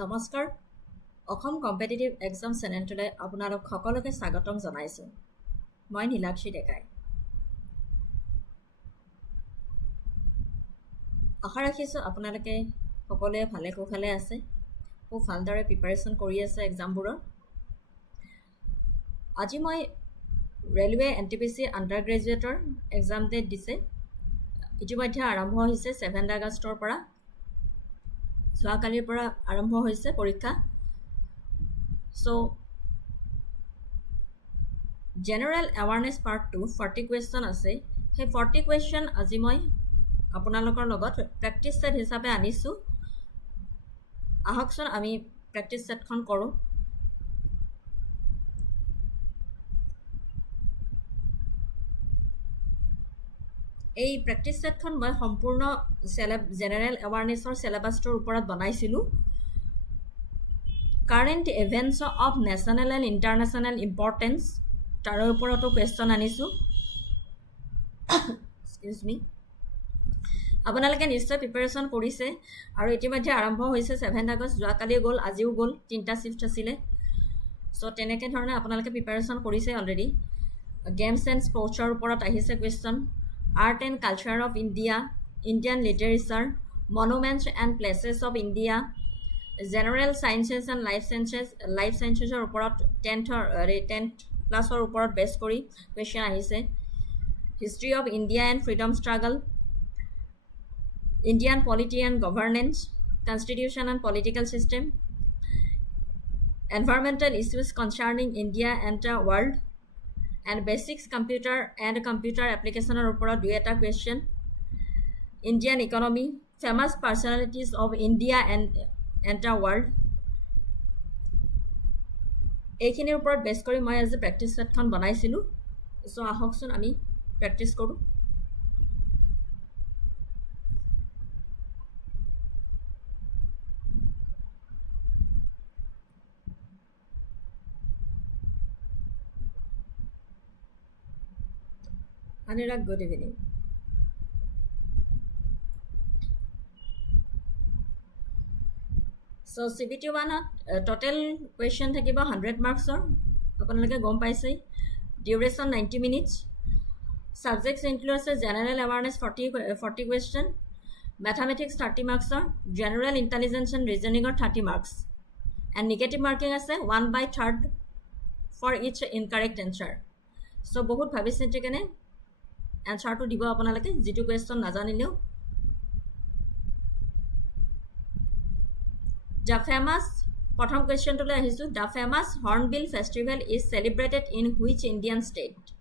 নমস্কাৰ অসম competitive exam চেনেলটোলৈ আপোনালোক সকলোকে স্বাগতম জনাইছোঁ মই নীলাক্ষী ডেকাই আশা ৰাখিছোঁ আপোনালোকে সকলোৱে ভালে কুশলে আছে খুব ভালদৰে প্ৰিপাৰেশ্যন কৰি আছে এক্সামবোৰৰ আজি মই ৰেলৱে এনটিপিচি আণ্ডাৰগ্ৰেজুৱেটৰ এক্সাম ডেট দিছে ইতিমধ্যে আৰম্ভ হৈছে 7 আগষ্টৰ পৰা যোৱাকালিৰ পৰা আৰম্ভ হৈছে পৰীক্ষা So, general awareness part 2 40 question আছে সেই 40 question আজি মই আপোনালোকৰ লগত প্ৰেক্টিছ সেট হিচাপে আনিছো আহকচোন আমি প্ৰেক্টিছ সেটখন কৰোঁ এই প্ৰেক্টিছ সেটখন মই সম্পূৰ্ণ জেনাৰেল এৱাৰনেছৰ সিলেবাছৰ ওপৰত বনাইছিলো Current events of national and international importance তাৰ ওপৰতো কোৱেশ্চন আনিছো এক্সকিউজ মি আপোনালোকে নিশ্চয় প্ৰিপাৰেশ্যন কৰিছে আৰু ইতিমধ্যে আৰম্ভ হৈছে 7 আগষ্ট যোৱাকালি গ'ল আজিও গ'ল তিনটা শিফট আছিলে সো তেনেকৈ ধৰণে আপোনালোকে প্ৰিপাৰেশ্যন কৰিছে অলৰেডি গেমছ এণ্ড স্পৰ্টছৰ ওপৰত আহিছে question art and culture of India Indian literature monuments and places of India General Sciences and Life Sciences ওপৰত 10th ক্লাছৰ ওপৰত বেছ কৰি কোৱেশ্চন আহিছে History of India and Freedom Struggle Indian Polity and Governance Constitution and Political System Environmental Issues Concerning India and the World and Basics Computer and Computer Application ওপৰত দুই এটা question Indian Economy Famous Personalities of India and the world এইখিনিৰ ওপৰত বেছ কৰি মই আজি practice সেটখন বনাইছিলো সো আহকচোন আমি প্ৰেক্টিছ কৰোঁ Anurag good evening So CBT1 total question থাকিব 100 marksৰ আপোনালোকে গম পাইছে duration 90 minutes subjects include আছে general awareness 40 question mathematics 30 marksৰ general intelligence and reasoning 30 marks and negative marking আছে 1/3 for each incorrect answer so বহুত ভাবি চিন্তি কেনে answerটো দিব আপোনালোকে যেটো question নাজানিলেও The famous প্ৰথম কোৱেশ্চনটোলৈ আহিছো The famous Hornbill Festival is celebrated in which Indian state?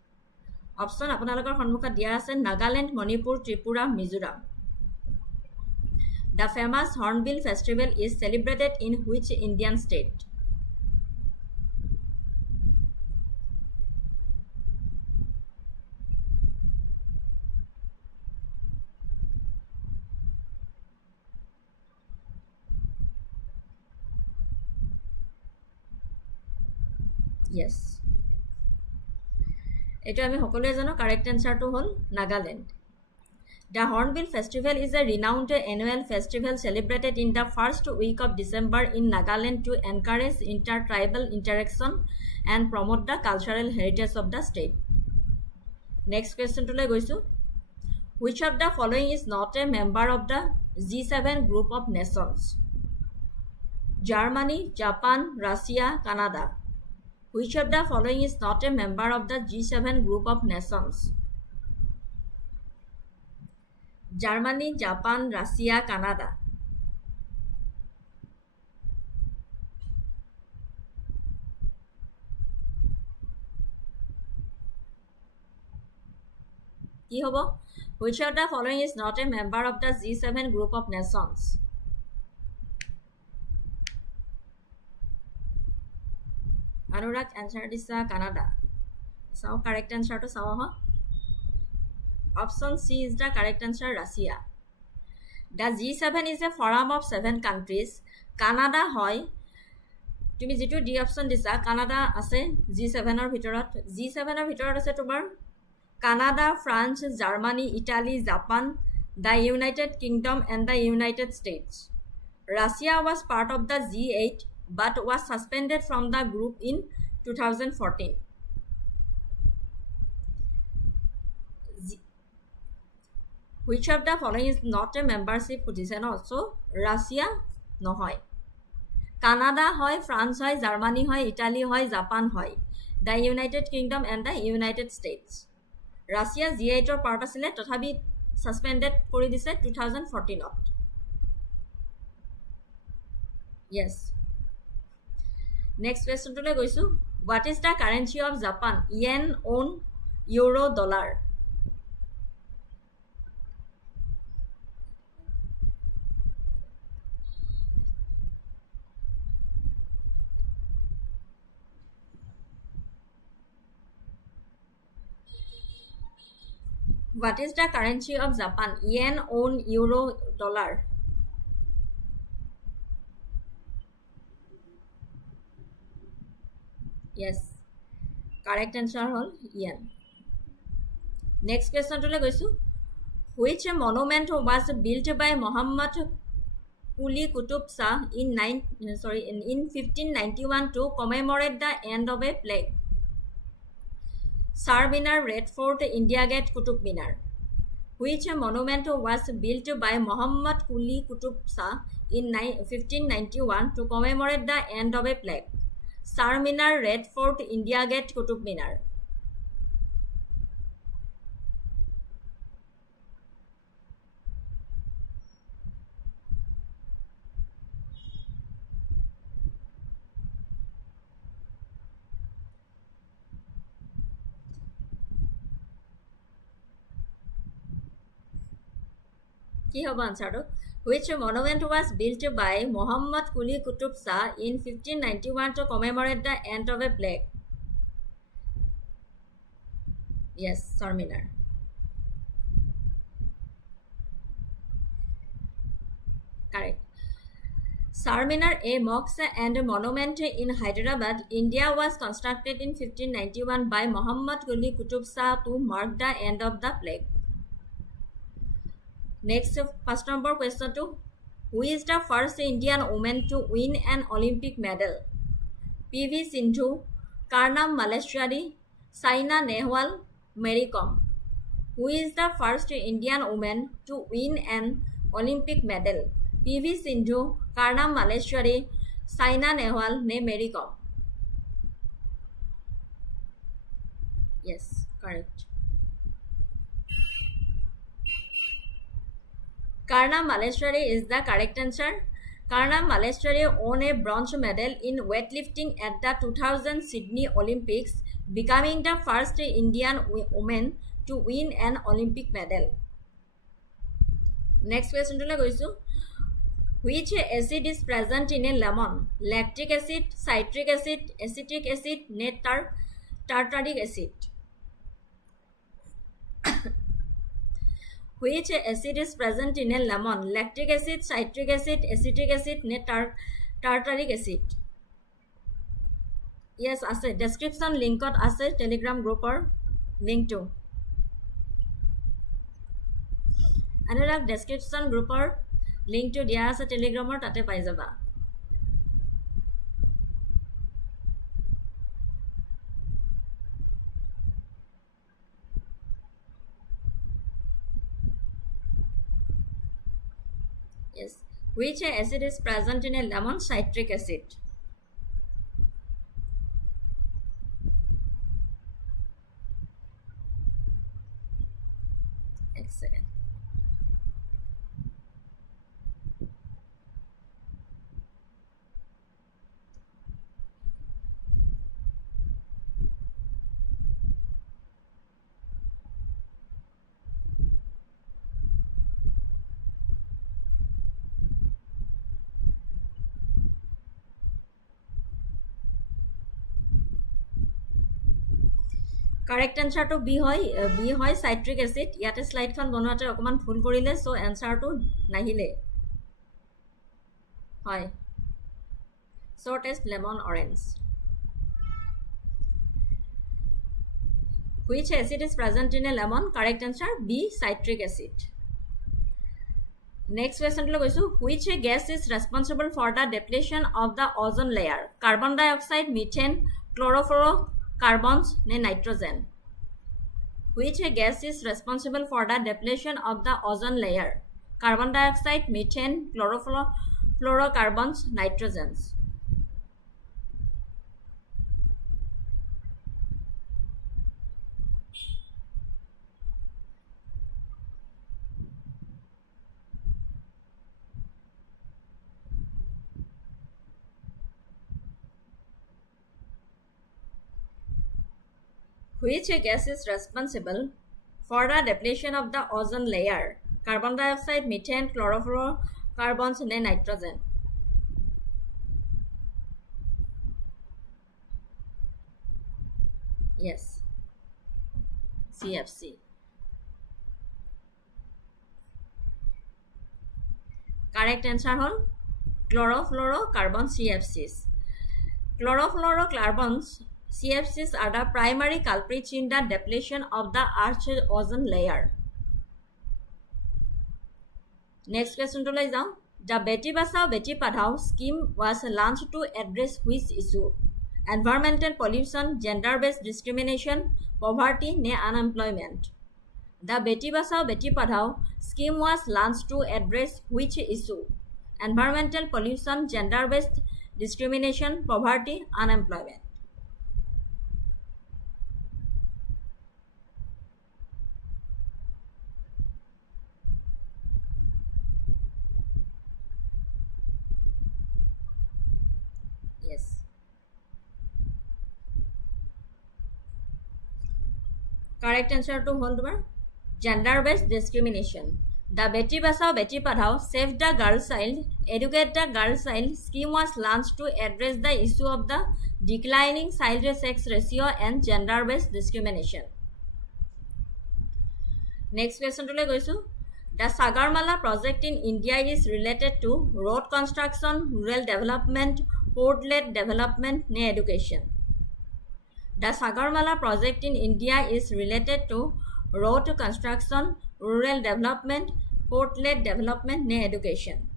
অপচন আপোনালোকৰ সন্মুখত দিয়া আছে Nagaland Manipur Tripura Mizoram The famous Hornbill Festival is celebrated in which Indian state? Yes. এটা আমি সকলোৱে জানো কারেক্ট আনসারটো হল Nagaland The Hornbill Festival is a renowned annual festival celebrated in the first week of December in Nagaland to encourage intertribal interaction and promote the cultural heritage of the state. Next question to goisu Which of the following is not a member of the G7 group of nations? Germany, Japan, Russia, Canada. Which of the following is not a member of the G7 group of nations? Germany, Japan, Russia, Canada. কি হ'ব? Which of the following is not a member of the G7 group of nations? Anurag answer is Canada. So correct answer to saw. Option C is the correct answer Russia. The G7 is a forum of 7 countries. Canada hoy. তুমি যেটো D option দিছা Canada আছে G7 ৰ ভিতৰত G7 ৰ ভিতৰত আছে তোমাৰ Canada France Germany Italy Japan the United Kingdom and the United States Russia was part of the G8 but was suspended from the group in 2014. Which of the following is not a membership position also? Russia নহয়, Canada হয়, France হয়, Germany হয়, Italy হয়, Japan হয়, the United Kingdom and the United States. Russia G8ৰ part আছিলে, তথাপি suspended কৰি দিছে 2014ত। য়েছ। নেক্সট কুৱেশ্যনটোলৈ গৈছোঁ। What is the currency of Japan? Yen, won, euro, dollar. What is the currency of Japan? Yen, won, euro, dollar. Yes. Correct answer hol yen. Next question to le goisu. Which monument was built by Muhammad Quli Qutub Shah in 1591 to commemorate the end of a plague? Charminar, Red Fort, India Gate, Qutub Minar. Which monument was built by Muhammad Quli Qutub Shah in 1591 to commemorate the end of a plague? Charminar, Red Fort, India Gate, Qutub Minar. কি হ'ব আনসাৰটো? Which monument was built by Muhammad Quli Qutub Shah in 1591 to commemorate the end of a plague? Yes, Charminar. Correct. Charminar, a mosque and a monument in Hyderabad, India, was constructed in 1591 by Muhammad Quli Qutub Shah to mark the end of the plague. Next, first number question to, who is the first Indian woman to win an Olympic medal? PV Sindhu, Karnam Malleshwari, Saina Nehwal, Mary Kom. Who is the first Indian woman to win an Olympic medal? PV Sindhu, Karnam Malleshwari, Saina Nehwal, ne Mary Kom. Yes, correct. Karnam Malleshwari is the correct answer. Karnam Malleshwari won a bronze medal in weightlifting at the 2000 Sydney Olympics, becoming the first Indian woman to win an Olympic medal. Next question to goisu. Which acid is present in a lemon? Lactic acid, citric acid, acetic acid, tartaric acid. Which acid is present in a lemon? Lactic acid, citric acid, acetic acid, tartaric acid. Yes, ase description linkot ase Telegram grouper link to. Anurag description grouper link to dia ase Telegramor tate pai jaba. Yes. Which acid is present in a lemon? Citric acid. Excellent. Correct answer to B hoy citric acid. Yate slide khan bonoate okoman bhul korile, so answer to nahile. Hoy. So test lemon, orange. Which acid is present in a lemon? Correct answer B, citric acid. Next question to গৈছো, which gas is responsible for the depletion of the ozone layer? Carbon dioxide, methane, chlorofluorocarbons, ne nitrogen? Which gas is responsible for the depletion of the ozone layer? Carbon dioxide, methane, chlorofluorocarbons, nitrogens? Which gas is responsible for the depletion of the ozone layer? Carbon dioxide, methane, chlorofluorocarbons, ne nitrogen? Yes, CFC. Correct answer hol chlorofluorocarbon CFCs. Chlorofluorocarbons CFCs are the primary culprits in the depletion of the Earth's ozone layer. Next question to lay down. The Beti Bachao Beti Padhao scheme was launched to address which issue? Environmental pollution, gender-based discrimination, poverty, ne unemployment? The Beti Bachao Beti Padhao scheme was launched to address which issue? Environmental pollution, gender-based discrimination, poverty, unemployment? Yes. Correct answer to hold number gender-based discrimination. The Beti Bachao Beti Padhao Save the Girl Child, Educate the Girl Child scheme was launched to address the issue of the declining child sex ratio and gender-based discrimination. Next question to গৈছো. The Sagarmala project in India is related to road construction, rural development, port-led development, ne education? The Sagarmala project in India is related to road construction, rural development, port-led development, ne education?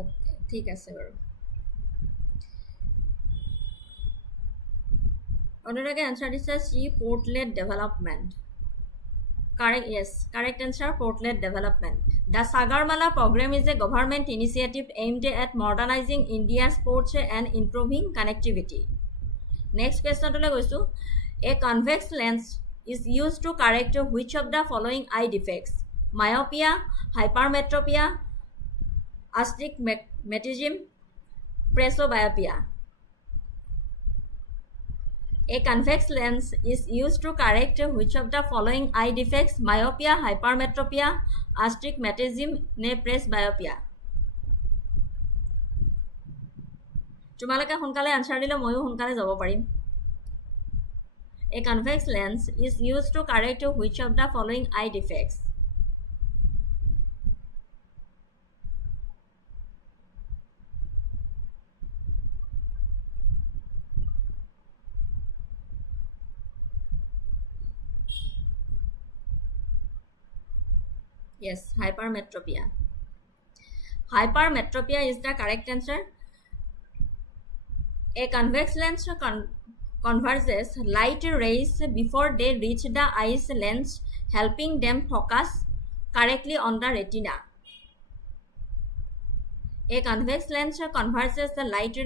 Okay, ঠিক আছে বাৰু। অনুৰাগে answer দিছে C, port-led development. Correct, yes, correct answer, port-led development. The Sagarmala program is a government initiative aimed at modernizing India's ports and improving connectivity. Next question to গৈছো. A convex lens is used to correct which of the following eye defects? Myopia, hypermetropia, astigmatism, presbyopia? A convex lens is used to correct which of the following eye defects? Myopia, hypermetropia, astigmatism, ne presbyopia? তোমালোকে সোনকালে answer দিলে ময়ো সোনকালে যাব পাৰিম। A convex lens is used to correct which of the following eye defects? Yes, hypermetropia. Hypermetropia is the correct answer. A convex lens converges light rays before they reach the eye's lens, helping them focus correctly on the retina. A convex lens converges the light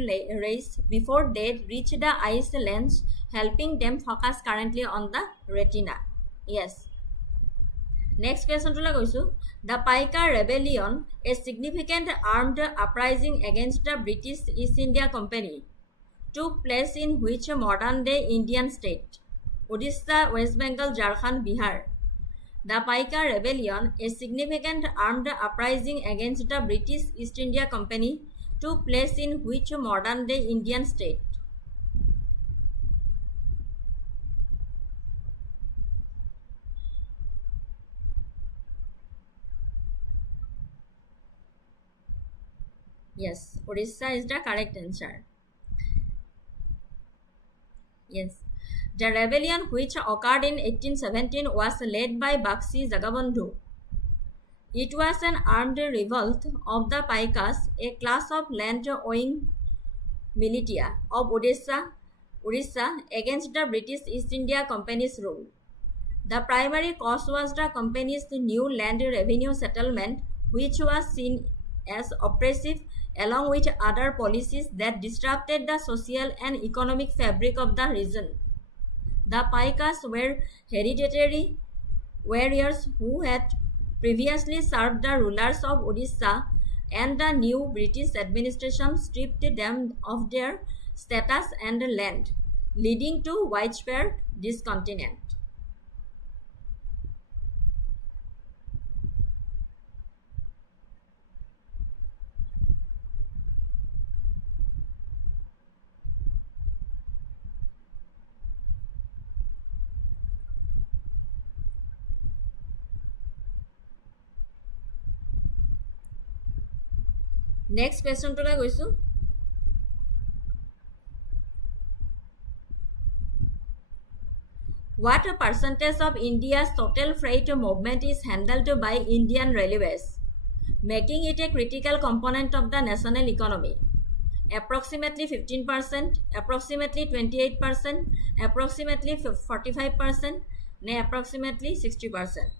rays before they reach the eye's lens, helping them focus correctly on the retina. Yes. Next question to গৈছো. The Paika Rebellion, a significant armed uprising against the British East India Company, took place in which modern-day Indian state? Odisha, West Bengal, Jharkhand, Bihar? The Paika Rebellion, a significant armed uprising against the British East India Company, took place in which modern day Indian state? Yes, Odisha is the correct answer. Yes. The rebellion which occurred in 1817 was led by Bakshi Jagabandhu. It was an armed revolt of the Paikas, a class of land-owning militia of Odisha against the British East India Company's rule. The primary cause was the company's new land revenue settlement, which was seen as oppressive along with other policies that disrupted the social and economic fabric of the region. The Paikas were hereditary warriors who had previously served the rulers of Odisha, and the new British administration stripped them of their status and land, leading to widespread discontent. Next question to গৈছো. What percentage of India's total freight movement is handled by Indian Railways, making it a critical component of the national economy? Approximately 15%, approximately 28%, approximately 45%, and approximately 60%.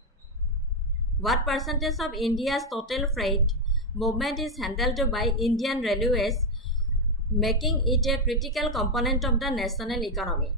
What percentage of India's total freight movement is handled by Indian Railways, making it a critical component of the national economy?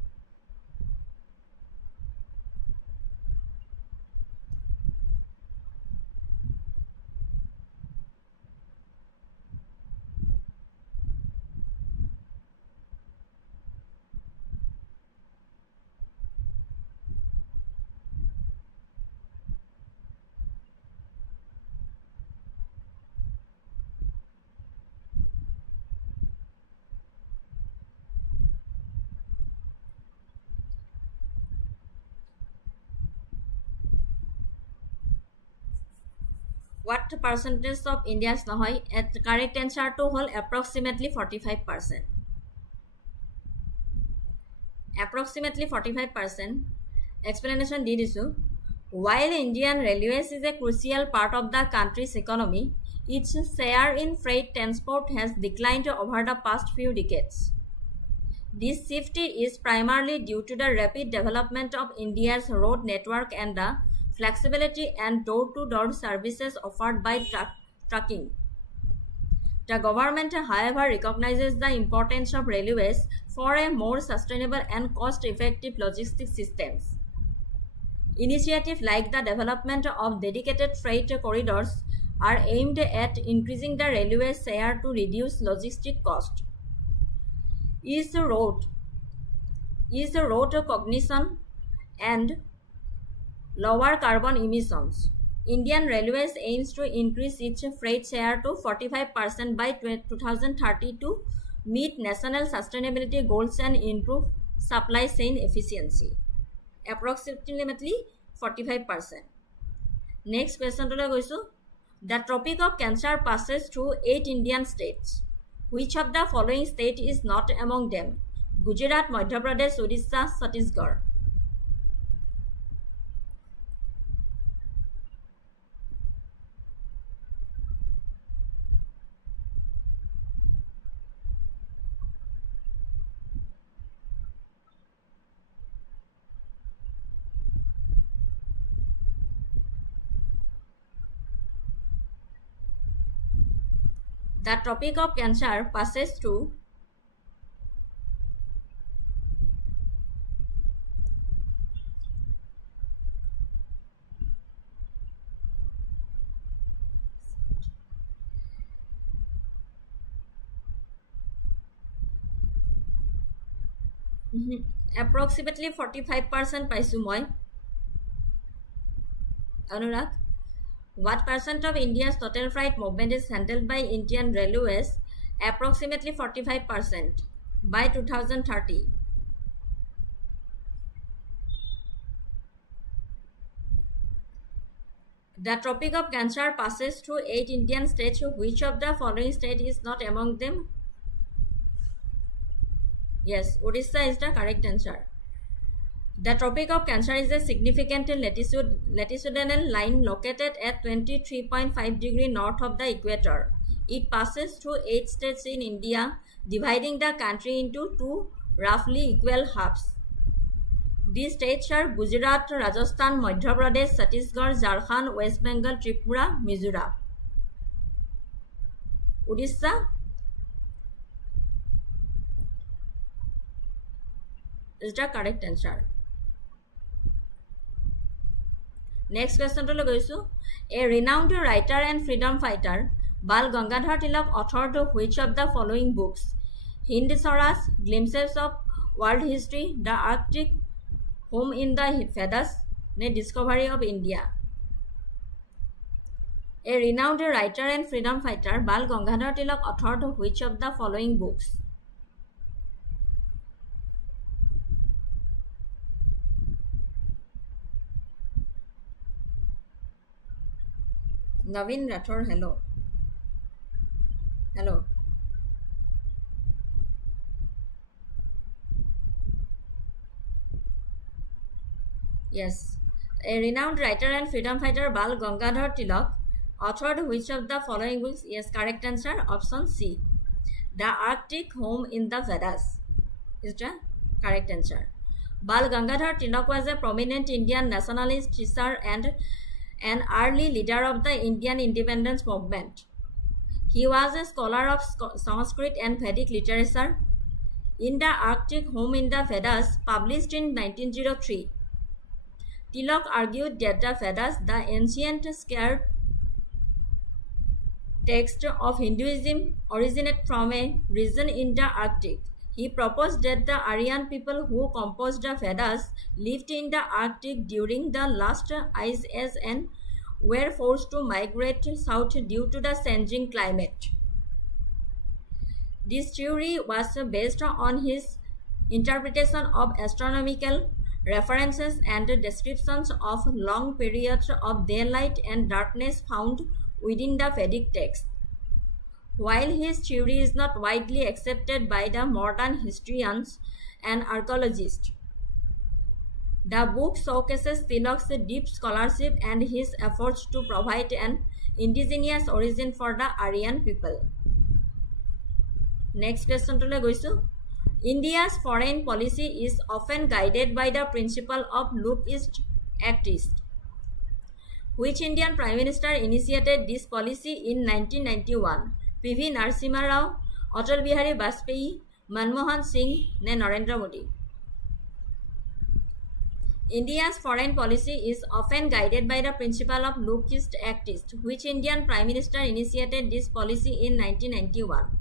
What percentage of India's নহয়? Correct answer to whole approximately 45%. Approximately 45%. Explanation di disu. While Indian Railways is a crucial part of the country's economy, its share in freight transport has declined over the past few decades. This shift is primarily due to the rapid development of India's road network and the flexibility and door-to-door services offered by trucking. The government, however, recognizes the importance of railways for a more sustainable and cost-effective logistics systems. Initiatives like the development of dedicated freight corridors are aimed at increasing the railway's share to reduce logistic cost. Is road cognition and lower carbon emissions. Indian Railways aims to increase its freight share to 45% by 2030 to meet national sustainability goals and improve supply chain efficiency. Approximately 45%. Next question to গৈছো. The Tropic of Cancer passes through 8 Indian states. Which of the following state is not among them? Gujarat, Madhya Pradesh, Odisha, Chhattisgarh. The Tropic of Cancer passes through approximately 45% পাইছো মই. Anurag, what percent of India's total freight movement is handled by Indian Railways, approximately 45% by 2030. The Tropic of Cancer passes through 8 Indian states. Which of the following state is not among them? Yes, Odisha is the correct answer. The Tropic of Cancer is a significant latitudinal line located at 23.5 degrees north of the equator. It passes through 8 states in India, dividing the country into two roughly equal halves. These states are Gujarat, Rajasthan, Madhya Pradesh, Chhattisgarh, Jharkhand, West Bengal, Tripura, Mizoram. Odisha is the correct answer. Next question to logoisu. A renowned writer and freedom fighter, Bal Gangadhar Tilak authored which of the following books? Hind Swaraj, Glimpses of World History, The Arctic, Home in the Vedas, The Discovery of India. A renowned writer and freedom fighter, Bal Gangadhar Tilak authored which of the following books? Naveen Rathore, hello. Hello. Yes. A renowned writer and freedom fighter, Bal Gangadhar Tilak, authored which of the following books? Yes, correct answer, option C. The Arctic, Home in the Vedas is the correct answer. Bal Gangadhar Tilak was a prominent Indian nationalist teacher and an early leader of the Indian independence movement. He was a scholar of Sanskrit and Vedic literature. In The Arctic, Home in the Vedas, published in 1903, Tilak argued that the Vedas, the ancient sacred text of Hinduism, originate from a region in the Arctic. He proposed that the Aryan people who composed the Vedas lived in the Arctic during the last ice age and were forced to migrate south due to the changing climate. This theory was based on his interpretation of astronomical references and descriptions of long periods of daylight and darkness found within the Vedic text. While his theory is not widely accepted by the modern historians and archaeologists, the book showcases Tilak's deep scholarship and his efforts to provide an indigenous origin for the Aryan people. Next question to goisu. India's foreign policy is often guided by the principle of look east, act east. Which Indian Prime Minister initiated this policy in 1991? P.V. Narasimha Rao, Atal Bihari Vajpayee, Manmohan Singh, and Narendra Modi. India's foreign policy is often guided by the principle of look east, act east. Which Indian Prime Minister initiated this policy in 1991?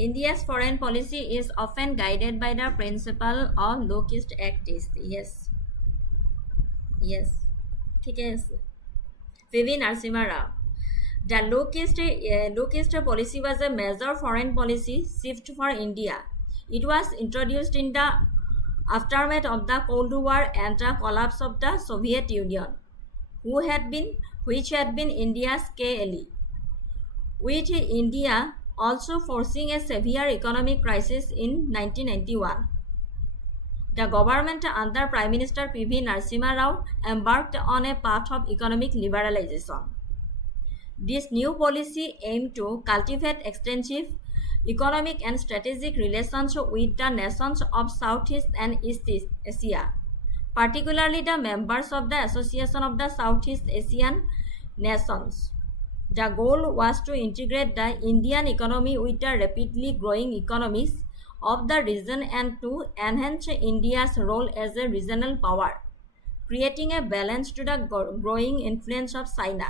India's foreign policy is often guided by the principle of look east, act east. Yes. Yes. ठीक है. P.V. Narasimha Rao. The look east policy was a major foreign policy shift for India. It was introduced in the aftermath of the Cold War and the collapse of the Soviet Union, which had been India's key ally, with India also forcing a severe economic crisis in 1991. The government under Prime Minister P.V. Narasimha Rao embarked on a path of economic liberalization. This new policy aimed to cultivate extensive economic and strategic relations with the nations of Southeast and East Asia, particularly the members of the Association of the Southeast Asian Nations. The goal was to integrate the Indian economy with the rapidly growing economies of the region and to enhance India's role as a regional power, creating a balance to the growing influence of China.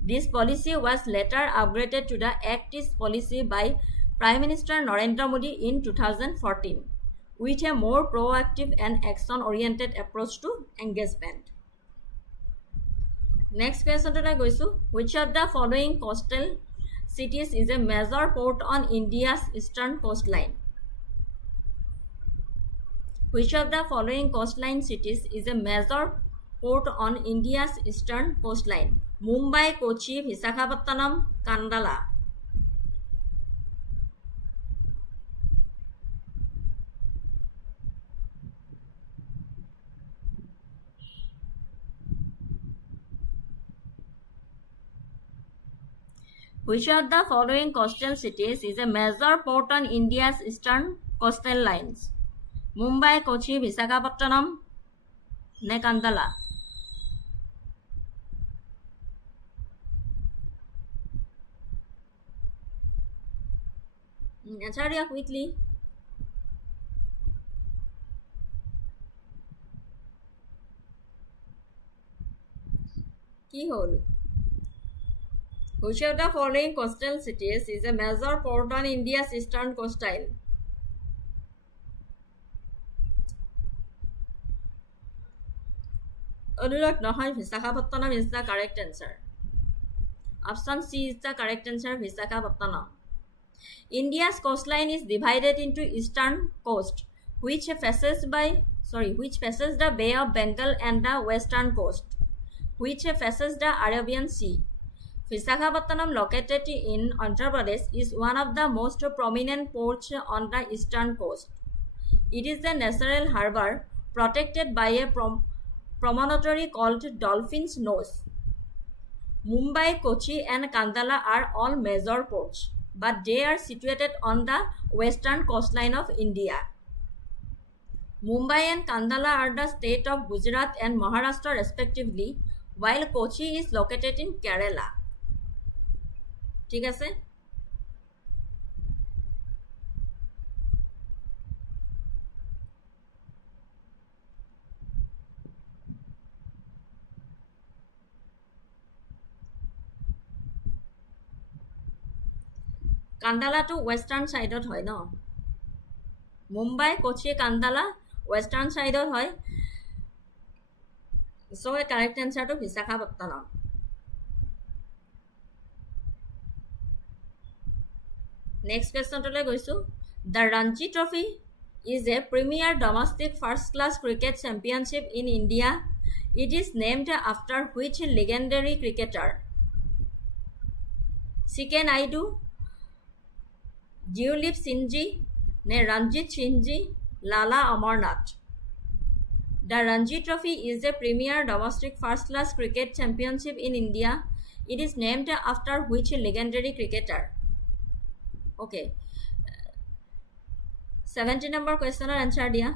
This policy was later upgraded to the Act East policy by Prime Minister Narendra Modi in 2014, with a more proactive and action-oriented approach to engagement. Next question to I goisu. Which of the following coastal cities is a major port on India's eastern coastline? Which of the following coastline cities is a major port on India's eastern coastline? Mumbai, Kochi, Visakhapatnam, Kandala. Which of the following coastal cities is a major port on India's eastern coastal lines? Mumbai, Kochi, Visakhapatnam, ne Kandala. Answer দিয়া quickly. কি হল? Which of the following coastal cities is a major port on India's eastern coastline? Anurag Nahai, Visakhapatnam is the correct answer. Option C is the correct answer, Visakhapatnam. India's coastline is divided into eastern coast, which passes the Bay of Bengal, and the western coast, which faces the Arabian Sea. Visakhapatnam, located in Andhra Pradesh, is one of the most prominent ports on the eastern coast. It is a natural harbor protected by a promontory called Dolphin's Nose. Mumbai, Kochi, and Kandala are all major ports, but they are situated on the western coastline of India. Mumbai and Kandala are the state of Gujarat and Maharashtra respectively, while Kochi is located in Kerala. ঠিক আছে? Kandala to western side hoy no. Mumbai, Kochi, Kandala western side hoy. So a correct answer to Visakhapatnam. Next question to goisu. The Ranji Trophy is a premier domestic first-class cricket championship in India. It is named after which legendary cricketer? C.K. Naidu, Dulip Singhji, ne Ranjit Singhji, Lala Amarnath. The Ranji Trophy is a premier domestic first-class cricket championship in India. It is named after which legendary cricketer? Okay. 70 number question or answer dia.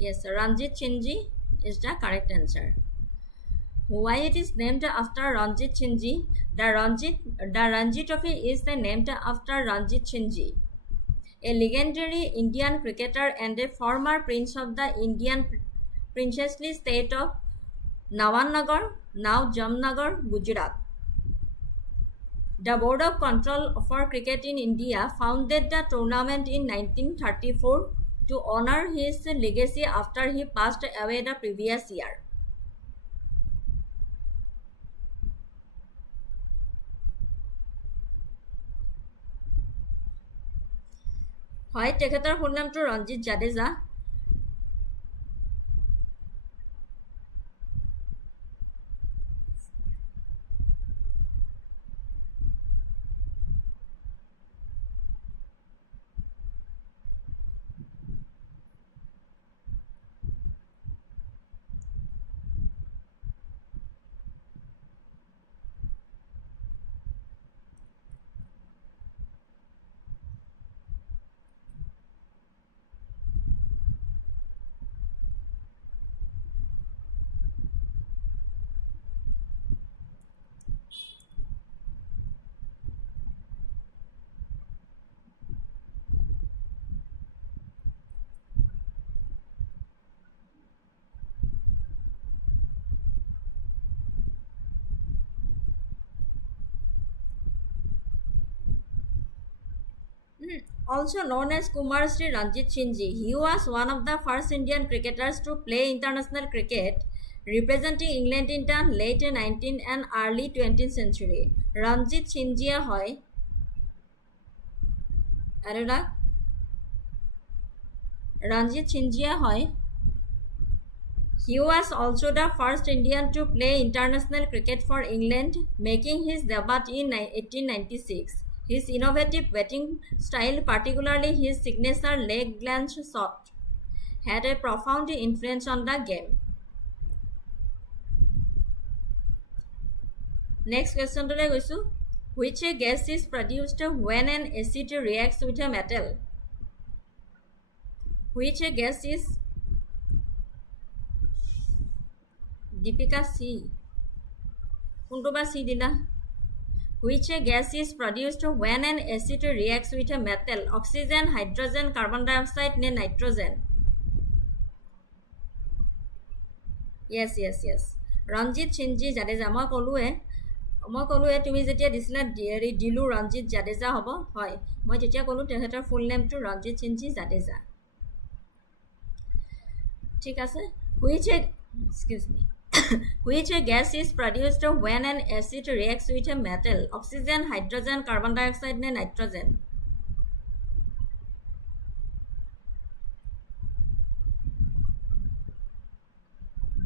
Yes, Ranjit Singhji is the correct answer. Why it is named after Ranjit Singhji? The Ranji Trophy is named after Ranjit Singhji, a legendary Indian cricketer and a former prince of the Indian princely state of Navannagar, now Jamnagar, Gujarat. The Board of Control for Cricket in India founded the tournament in 1934 to honor his legacy after he passed away the previous year. হয় তেখেতৰ ফুল নামটো Ranjit Jadeja. Also known as Kumar Sri Ranjit Singh, he was one of the first Indian cricketers to play international cricket, representing England in the late 19th and early 20th century. Ranjit Singh hoy Anurag Ranjit Singh hoy. He was also the first Indian to play international cricket for England, making his debut in 1896. His innovative batting style, particularly his signature leg glance shot, had a profound influence on the game. Next question to goisu. Which gas is produced when an acid reacts with a metal? Which gas is Deepika C. Kuntuba C dila. Which gas is produced when an acid reacts with a metal? Oxygen, hydrogen, carbon dioxide, ne nitrogen? Yes. Ranjit Singh Jadeja মই ক'লোৱে তুমি যেতিয়া দিছিলা দিলু ৰঞ্জিত জাদেজা হ'ব হয় মই তেতিয়া ক'লো তেখেতৰ ফুল নেমটো ৰঞ্জিত সিং জাদেজা ঠিক আছে which gas is produced when an acid reacts with a metal? Oxygen, hydrogen, carbon dioxide ne nitrogen?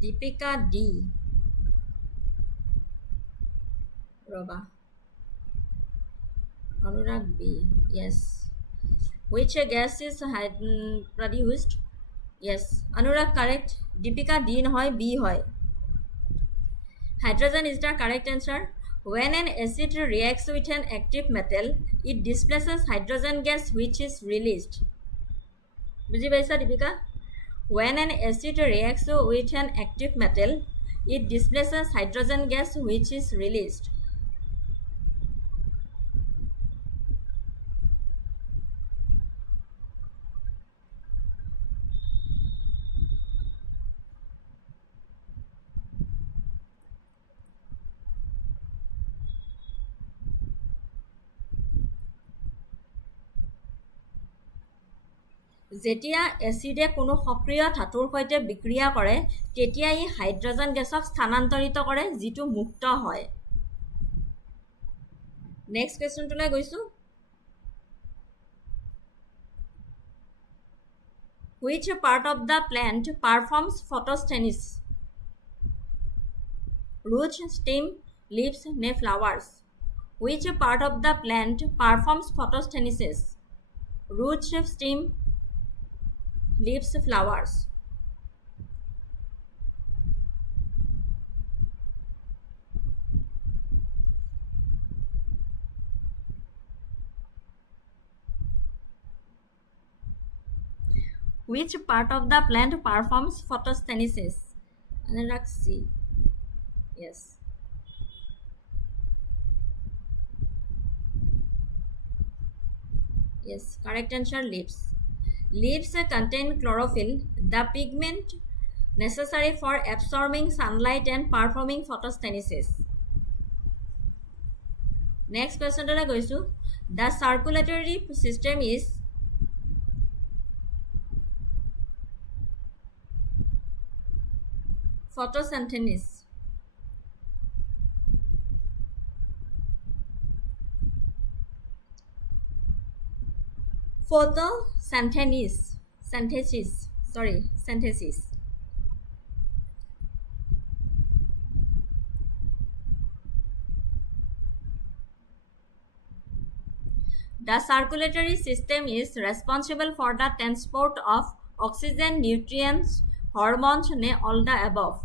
Deepika D. Roba. Anurag B. Yes. Which gas is produced? Yes. Anurag correct. Deepika D hoy B hoy. Hydrogen is the correct answer. When an acid reacts with an active metal, it displaces hydrogen gas which is released. Buji paisa Deepika? When an acid reacts with an active metal, it displaces hydrogen gas which is released. যেতিয়া এচিডে কোনো সক্ৰিয় ধাতুৰ সৈতে বিক্ৰিয়া কৰে তেতিয়া ই hydrogen গেছক স্থানান্তৰিত কৰে যিটো মুক্ত হয় নেক্সট কোৱেশ্চনটোলৈ গৈছো Which part of the plant performs photosynthesis? Roots, stem, leaves, ne flowers? Which part of the plant performs photosynthesis? Roots, stem, leaves, flowers? Which part of the plant performs photosynthesis? Anurag C. Yes. Yes, correct answer leaves. Leaves contain chlorophyll, the pigment necessary for absorbing sunlight and performing photosynthesis. Next question to goisu. The circulatory system is photosynthesis. Synthesis. The circulatory system is responsible for the transport of oxygen, nutrients, hormones, ne all the above.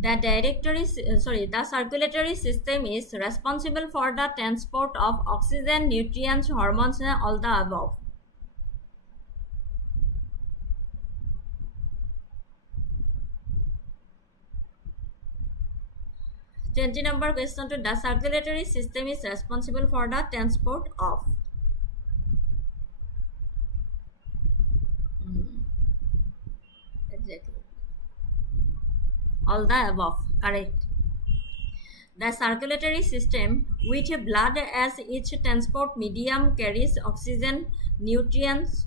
The circulatory system is responsible for the transport of oxygen, nutrients, hormones, and all the above. Number question to the circulatory system is responsible for the transport of exactly all the above correct The circulatory system, with blood as its transport medium, carries oxygen, nutrients,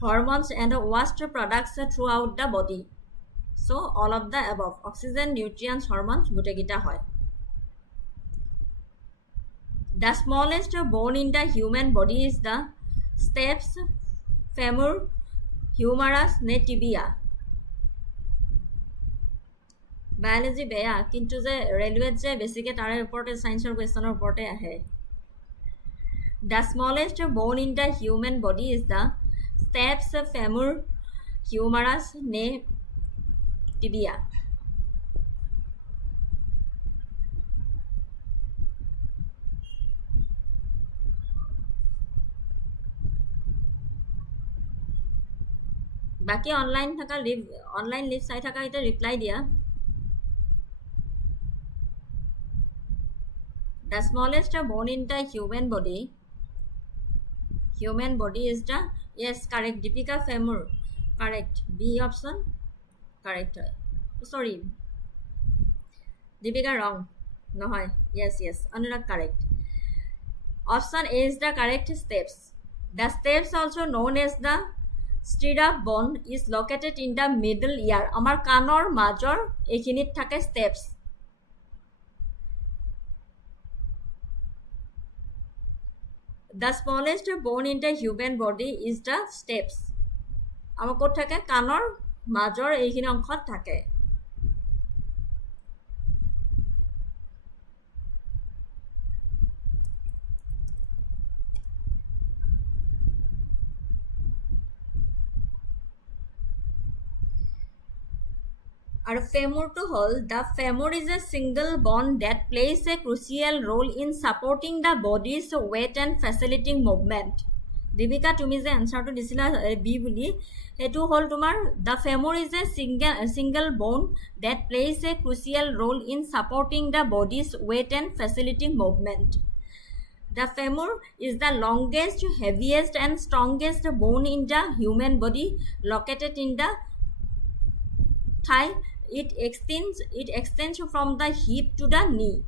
hormones, and waste products throughout the body. So, all of the above. Oxygen, nutrients, hormones, gutegita hoy. The smallest bone in the human body is the stapes, femur, humerus, ne tibia. Biology beya, kintu je railway je basically tare uporte science or question uporte ahe. The smallest bone in the human body is the stapes, femur, humerus, ne tibia. Baki online live sai thaka ite reply dia. The smallest bone in the human body is the, yes, correct, Deepika, femur, correct, B option correct. Sorry, Deepika wrong, no hoy, yes, Anurag correct. Option A is the correct. Steps. The steps, also known as the stirrup bone, is located in the middle ear. Amar kanor major ekhinit thake steps. The smallest bone in the human body is the steps. Amar kot thake kanor major ekhini onkhot thake. Our femur to hold, the femur is a single bone that plays a crucial role in supporting the body's weight and facilitating movement. Deepika, tumi je answer to disila B buli, hetu hol tumar, the femur is a single bone that plays a crucial role in supporting the body's weight and facilitating movement. The femur is the longest, heaviest, and strongest bone in the human body, located in the thigh. It extends from the hip to the knee.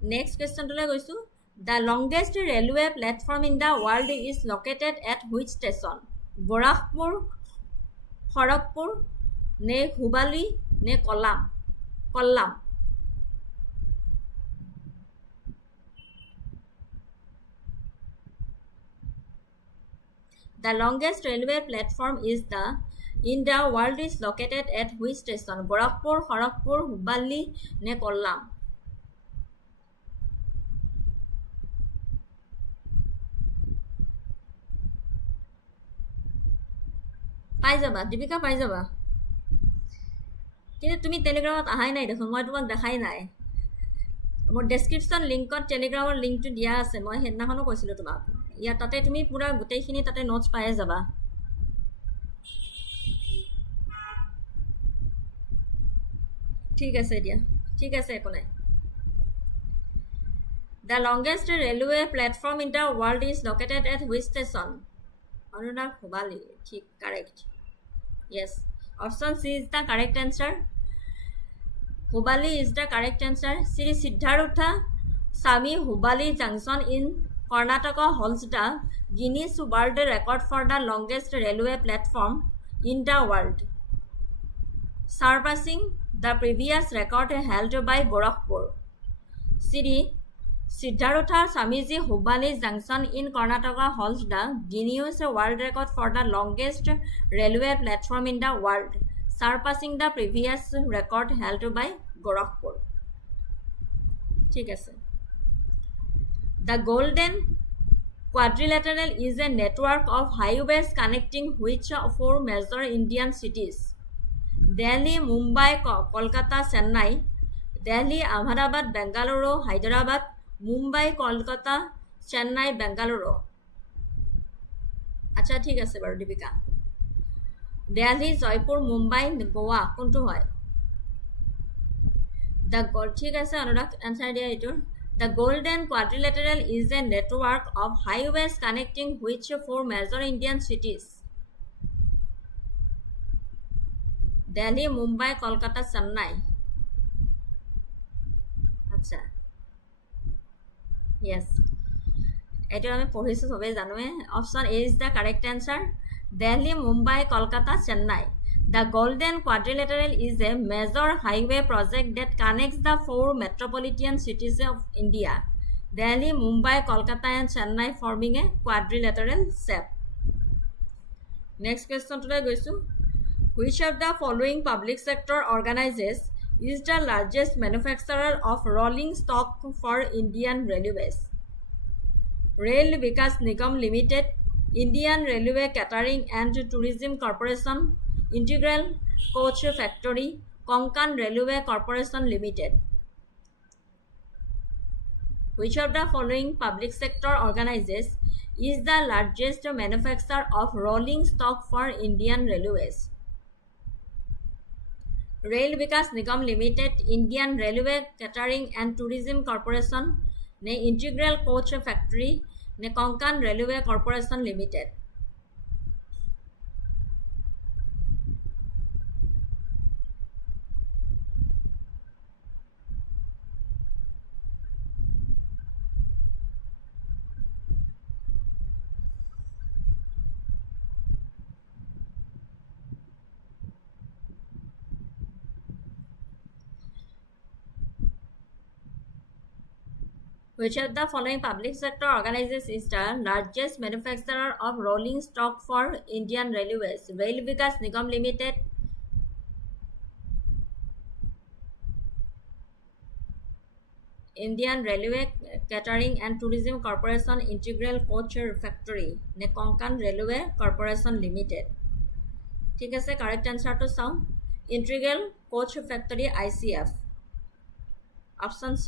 Next question to goisu. The longest railway platform in the world is located at which station? Gorakhpur, Kharagpur, ne Hubali, ne Kollam. The longest railway platform in the world is located at which station? Gorakhpur, Kharagpur, Hubali, ne Kollam. পাই যাবা দীপিকা, পাই যাবা, কিন্তু তুমি টেলিগ্ৰামত আহাই নাই দেখোন, মই তোমাক দেখাই নাই। মোৰ ডেছক্ৰিপশ্যন লিংকত টেলিগ্ৰামৰ লিংকটো দিয়া আছে, মই সেইদিনাখনো কৈছিলোঁ তোমাক। ইয়াত তাতে তুমি পুৰা গোটেইখিনি তাতে নোটছ পায়ে যাবা। ঠিক আছে দিয়া, ঠিক আছে, একো নাই। The longest railway platform in the world is located at which station? Anurag, Hubali. ঠিক, correct. Yes, option C is the correct answer. Hubali is the correct answer. Sri Siddhartha Swami Hubali Junction in Karnataka holds the Guinness World Record for the longest railway platform in the world, surpassing the previous record held by Gorakhpur. Sri Siddhartha Swamiji Hubali Junction in Karnataka holds the Guinness World Record for the longest railway platform in the world, surpassing the previous record held by Gorakhpur. ঠিক আছে। The Golden Quadrilateral is a network of highways connecting which four major Indian cities? Delhi, Mumbai, Kolkata, Chennai. Delhi, Ahmedabad, Bengaluru, Hyderabad. Mumbai, Kolkata, Chennai, Bengaluru. আচ্ছা ঠিক আছে বাৰু দীপিকা। দিল্লী, জয়পুৰ, মুম্বাই, গোৱা কোনটো হয়? ঠিক আছে অনুৰাগ, এনচাৰ দিয়া এইটোৰ। The Golden Quadrilateral is a network of highways connecting which four major Indian cities? Delhi, Mumbai, Kolkata, Chennai. Acha. Yes. Eto ami পঢ়িছো সবে জানোৱে option A is the correct answer. Delhi, Mumbai, Kolkata, Chennai. The Golden Quadrilateral is a major highway project that connects the four metropolitan cities of India. Delhi, Mumbai, Kolkata and Chennai forming a quadrilateral shape. Next question to goisu. Which of the following public sector organizations is the largest manufacturer of rolling stock for Indian Railways? Rail Vikas Nigam Limited, Indian Railway Catering and Tourism Corporation, Integral Coach Factory, Konkan Railway Corporation Limited. Which of the following public sector organizations is the largest manufacturer of rolling stock for Indian Railways? Rail Vikas Nigam Limited, Indian Railway Catering and Tourism Corporation, ne Integral Coach Factory, ne Konkan Railway Corporation Limited. Which of the following public sector organizations is the largest manufacturer of rolling stock for Indian Railways? Rail Vikas Nigam Limited, Indian Railway Catering and Tourism Corporation, Integral Coach Factory, ne Konkan Railway Corporation Limited. ঠিক আছে correct answer to চাও Integral Coach Factory ICF. Option C.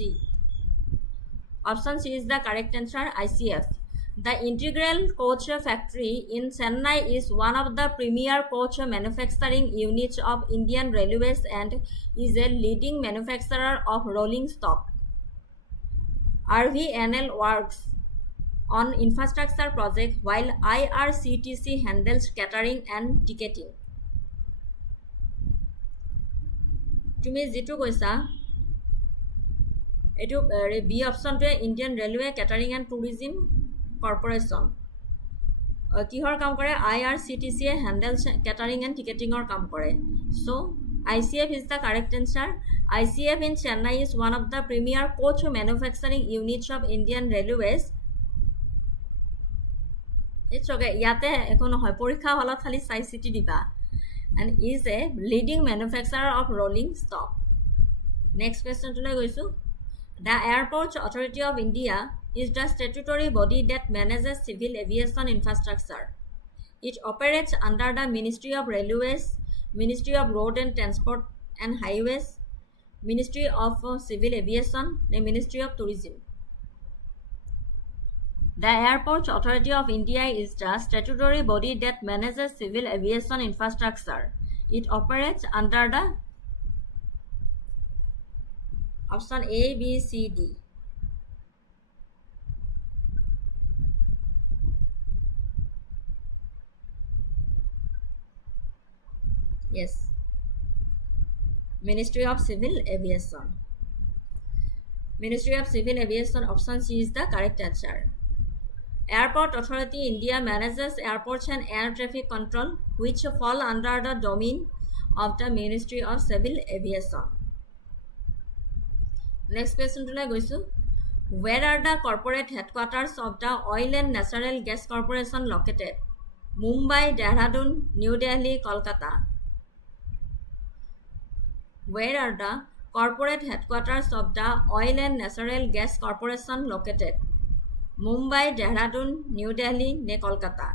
Option C is the correct answer, ICF. The Integral Coach Factory in Chennai is one of the premier coach manufacturing units of Indian Railways and is a leading manufacturer of rolling stock. RVNL works on infrastructure projects while IRCTC handles catering and ticketing. তুমি যেটো কৈছা এটো B অপশনটো Indian Railway Catering and Tourism Corporation কিহৰ কাম কৰে IRCTC এ handle catering and টিকেটিঙৰ কাম কৰে so ICF is the correct answer. ICF in Chennai is one of the premier coach manufacturing units of Indian Railways. It's okay. ইয়াতে একো নহয় পৰীক্ষা হলত খালি চাই চিটি দিবা and is a leading manufacturer of rolling stock. Next question to গৈছো. The Airports Authority of India is the statutory body that manages civil aviation infrastructure. It operates under the Ministry of Railways, Ministry of Road and Transport and Highways, Ministry of Civil Aviation, and Ministry of Tourism. The Airports Authority of India is the statutory body that manages civil aviation infrastructure. It operates under the option A, B, C, D. Yes. Ministry of Civil Aviation. Ministry of Civil Aviation option C is the correct answer. Airport Authority India manages airports and air traffic control which fall under the domain of the Ministry of Civil Aviation. Next question to goisu. Where are the corporate headquarters of the Oil and Natural Gas Corporation located? Mumbai, Dehradun, New Delhi, Kolkata. Where are the corporate headquarters of the Oil and Natural Gas Corporation located? Mumbai, Dehradun, New Delhi, ne Kolkata.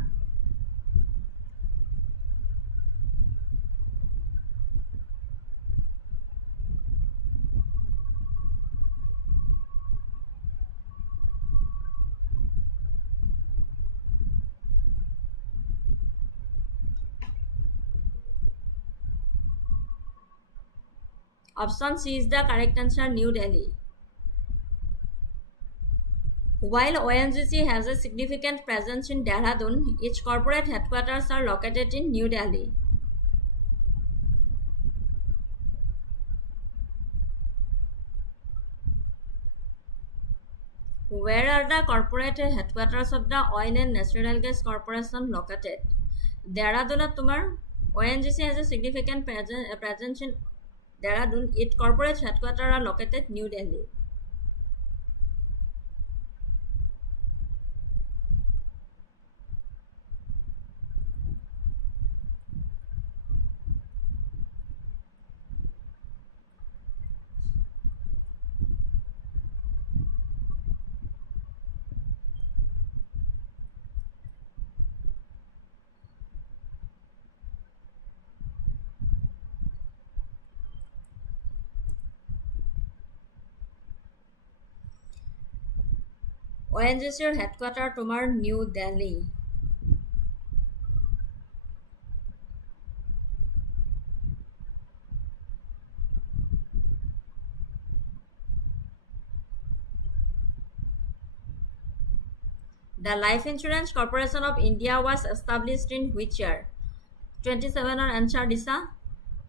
Option C is the correct answer, New Delhi. While ONGC has a significant presence in Dehradun, its corporate headquarters are located in New Delhi. Where are the corporate headquarters of the Oil and Natural Gas Corporation located? Dehradun, Tumar, ONGC has a significant presence in Dehradun. Its corporate headquarters are located in New Delhi. ONGCৰ headquarters তোমাৰ New Delhi. The Life Insurance Corporation of India was established in which year? 27 or answer Disa?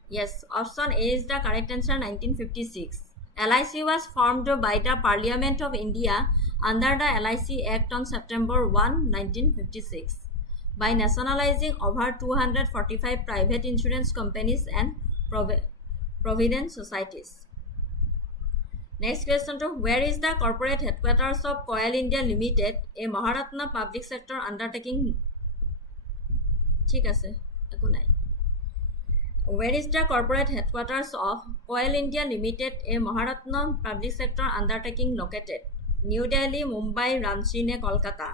Yes, option A is the correct answer, 1956. LIC was formed by the Parliament of India under the LIC Act on September 1, 1956 by nationalizing over 245 private insurance companies and provident societies. Next question to where is the corporate headquarters of Coal India Limited, a Maharatna public sector undertaking? ঠিক আছে, একো নাই. Where is the corporate headquarters of Coal India Limited, a Maharatna public sector undertaking located? New Delhi, Mumbai, Ranchi, ne Kolkata?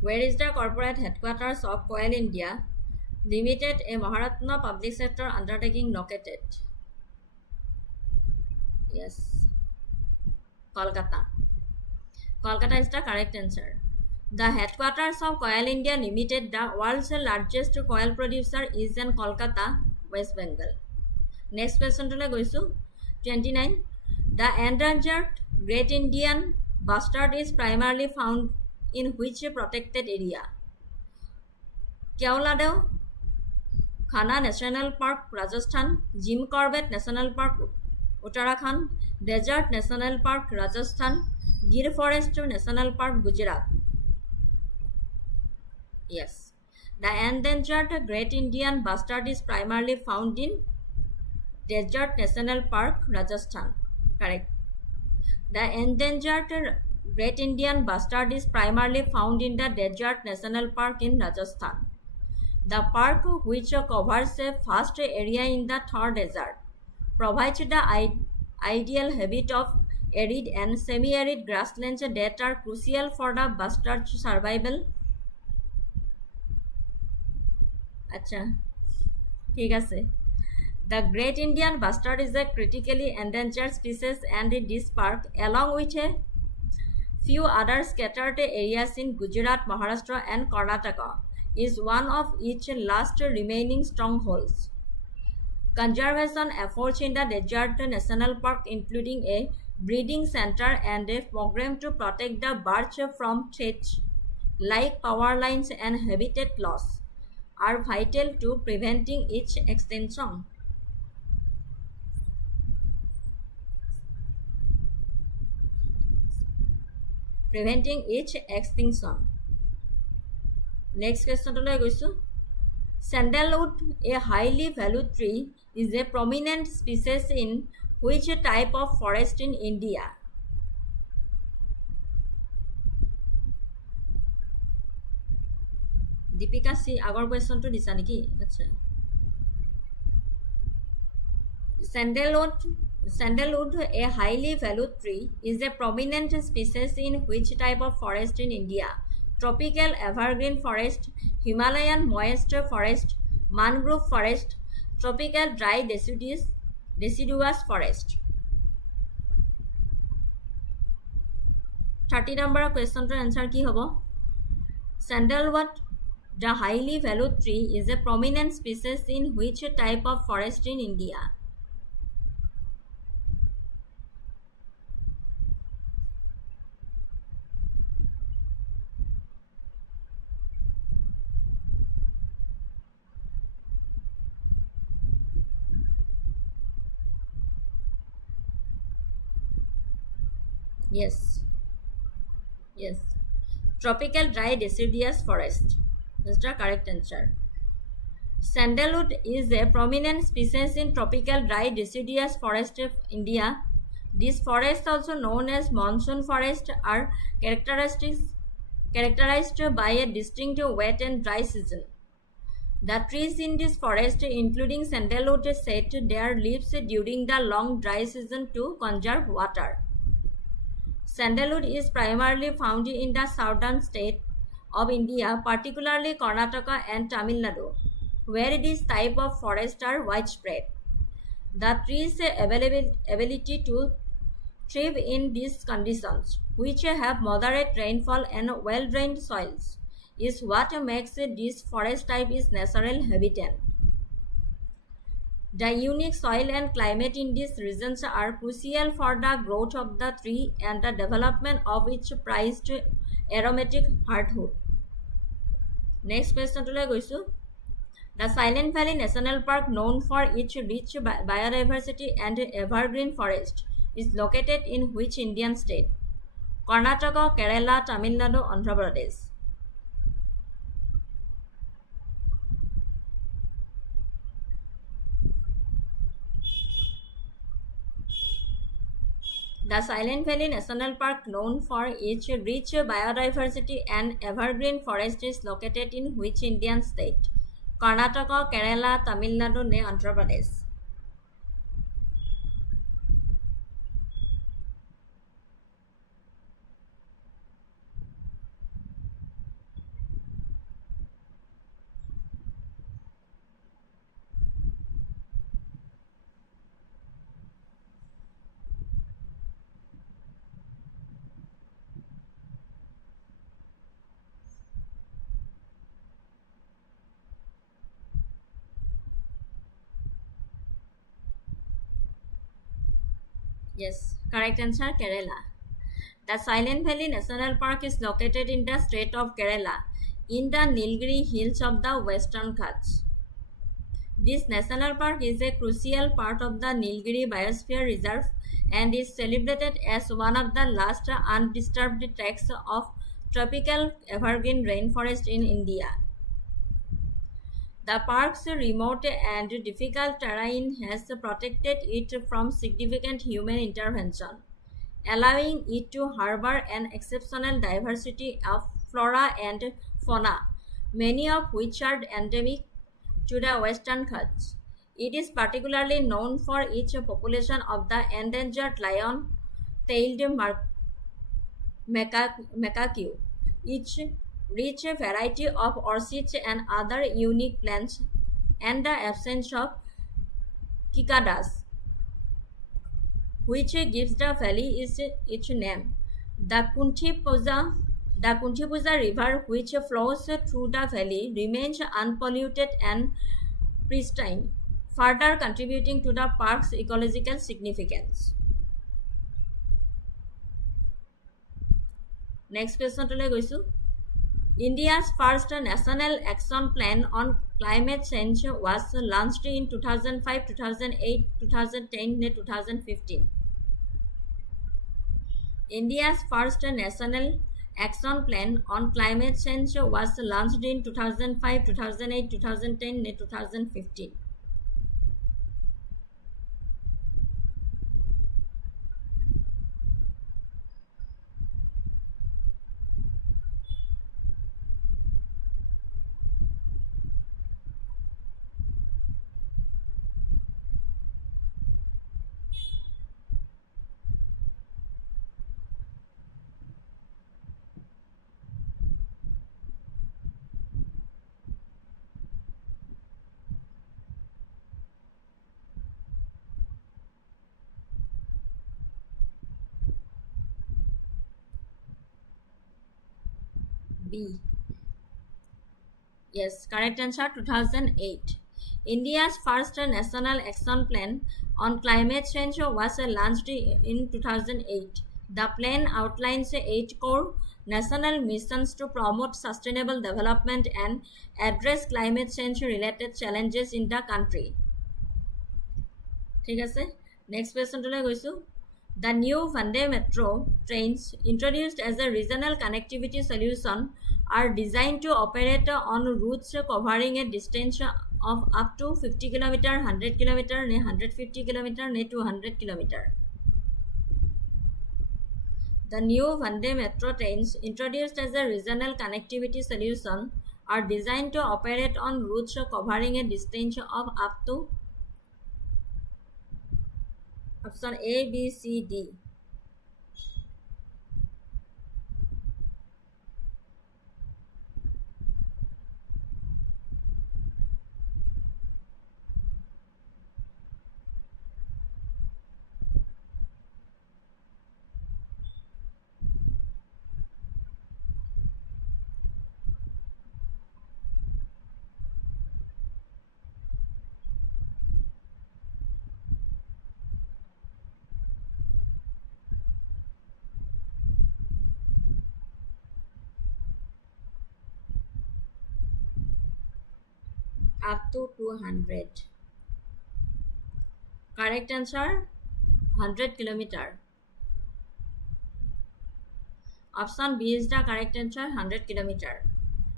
Where is the corporate headquarters of Coal India Limited, a Maharatna public sector undertaking located? Yes, Kolkata. Kolkata is the correct answer. The headquarters of Coal India Limited, the world's largest coal producer, is in Kolkata, West Bengal. Next question to goisu 29. The endangered Great Indian Bustard is primarily found in which protected area? Keoladeo, Khana National Park, Rajasthan; Jim Corbett National Park, Uttarakhand; Desert National Park, Rajasthan; Gir Forest National Park, Gujarat. Yes, the endangered Great Indian Bustard is primarily found in Desert National Park, Rajasthan. Correct. The endangered Great Indian Bustard is primarily found in the Desert National Park in Rajasthan. The park, which covers a vast area in the Thar Desert, provides the ideal habitat of arid and semi-arid grasslands that are crucial for the bustard's survival. Acha, ঠিক আছে. The Great Indian Bustard is a critically endangered species, and this park, along with a few other scattered areas in Gujarat, Maharashtra, and Karnataka, is one of its last remaining strongholds. Conservation efforts in the Desert National Park, including a breeding center and a program to protect the birds from threats like power lines and habitat loss, are vital to preventing its extinction. Next question to goisu. Sandalwood, a highly valued tree, is a prominent species in which type of forest in India? Deepika, see, agor question to disa niki? Acha. Sandalwood, a highly valued tree, is a prominent species in which type of forest in India? Tropical evergreen forest, Himalayan moist forest, mangrove forest, tropical dry deciduous forest. 30 number কুৱেশ্যনটোৰ answer কি হ'ব? Sandalwood, the highly valued tree, is a prominent species in which type of forest in India? Yes. Yes. Tropical dry deciduous forest. That's the correct answer. Sandalwood is a prominent species in tropical dry deciduous forest of India. These forests, also known as monsoon forest, are characterized by a distinct wet and dry season. The trees in this forest, including sandalwood, set their leaves during the long dry season to conserve water. Sandalwood is primarily found in the southern state of India, particularly Karnataka and Tamil Nadu, where this type of forests are widespread. The tree's ability to thrive in these conditions, which have moderate rainfall and well-drained soils, is what makes this forest type its natural habitat. The unique soil and climate in these regions are crucial for the growth of the tree and the development of its prized aromatic hardwood. Next question to goisu. The Silent Valley National Park, known for its rich biodiversity and evergreen forest, is located in which Indian state? Karnataka, Kerala, Tamil Nadu, Andhra Pradesh. The Silent Valley National Park, known for its rich biodiversity and evergreen forest, is located in which Indian state? Karnataka, Kerala, Tamil Nadu, Andhra Pradesh. Yes, correct answer, Kerala. The Silent Valley National Park is located in the state of Kerala, in the Nilgiri Hills of the Western Ghats. This national park is a crucial part of the Nilgiri Biosphere Reserve and is celebrated as one of the last undisturbed tracts of tropical evergreen rainforest in India. The park's remote and difficult terrain has protected it from significant human intervention, allowing it to harbor an exceptional diversity of flora and fauna, many of which are endemic to the Western Ghats. It is particularly known for its population of the endangered lion-tailed macaque, its rich variety of orchids and other unique plants, and the absence of cicadas, which gives the valley its name. The Kuntipuja River, which flows through the valley, remains unpolluted and pristine, further contributing to the park's ecological significance. Next question to goisu. India's first National Action Plan on Climate Change was launched in 2005, 2008, 2010, and 2015. India's first National Action Plan on Climate Change was launched in 2005, 2008, 2010, and 2015. B. Yes, correct answer 2008. India's first national action plan on climate change was launched in 2008. The plan outlines 8 core national missions to promote sustainable development and address climate change related challenges in the country. ঠিক আছে next কুৱেশ্যনটোলৈ গৈছোঁ the new ভাণ্ডে মেট্ৰ' trains introduced as a regional connectivity solution are designed to operate on routes covering a distance of up to 50 km, 100 km, 150 km, 200 km. The new Vande Metro trains, introduced as a regional connectivity solution, are designed to operate on routes covering a distance of up to option A, B, C, D. Up to 200. Correct answer 100 km. Option B is the correct answer 100 km.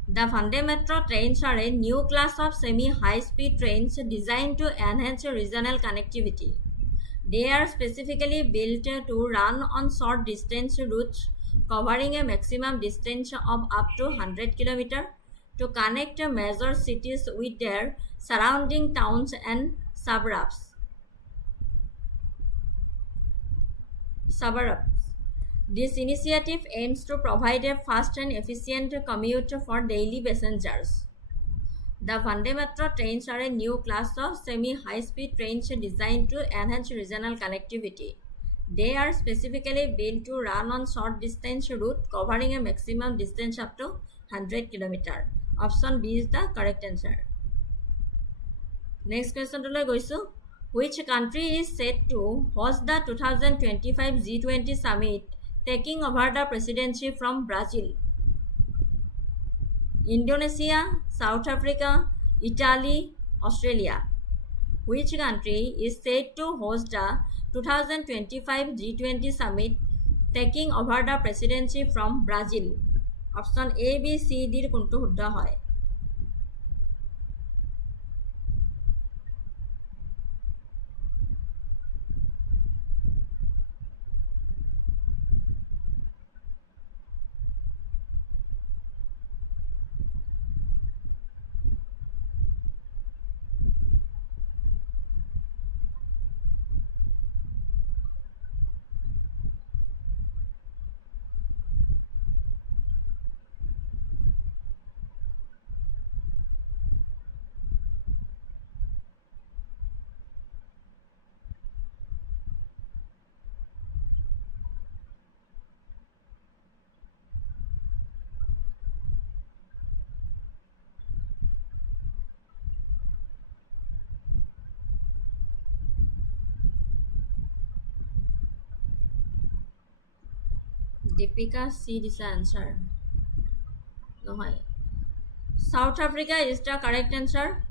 The Vande Metro trains are a new class of semi-high-speed trains designed to enhance regional connectivity. They are specifically built to run on short distance routes covering a maximum distance of up to 100 km to connect major cities with their surrounding towns and suburbs. This initiative aims to provide a fast and efficient commute for daily passengers. The Vande Metro trains are a new class of semi-high-speed trains designed to enhance regional connectivity. They are specifically built to run on short distance route covering a maximum distance up to 100 km. Option B is the correct answer. Next question to goisu. Which country is set to host the 2025 G20 summit, taking over the presidency from Brazil? Indonesia, South Africa, Italy, Australia. Which country is set to host the 2025 G20 summit, taking over the presidency from Brazil? Option A, B, C, D কোনটো শুদ্ধ হয় Deepika C is the answer. No, South Africa is the correct answer.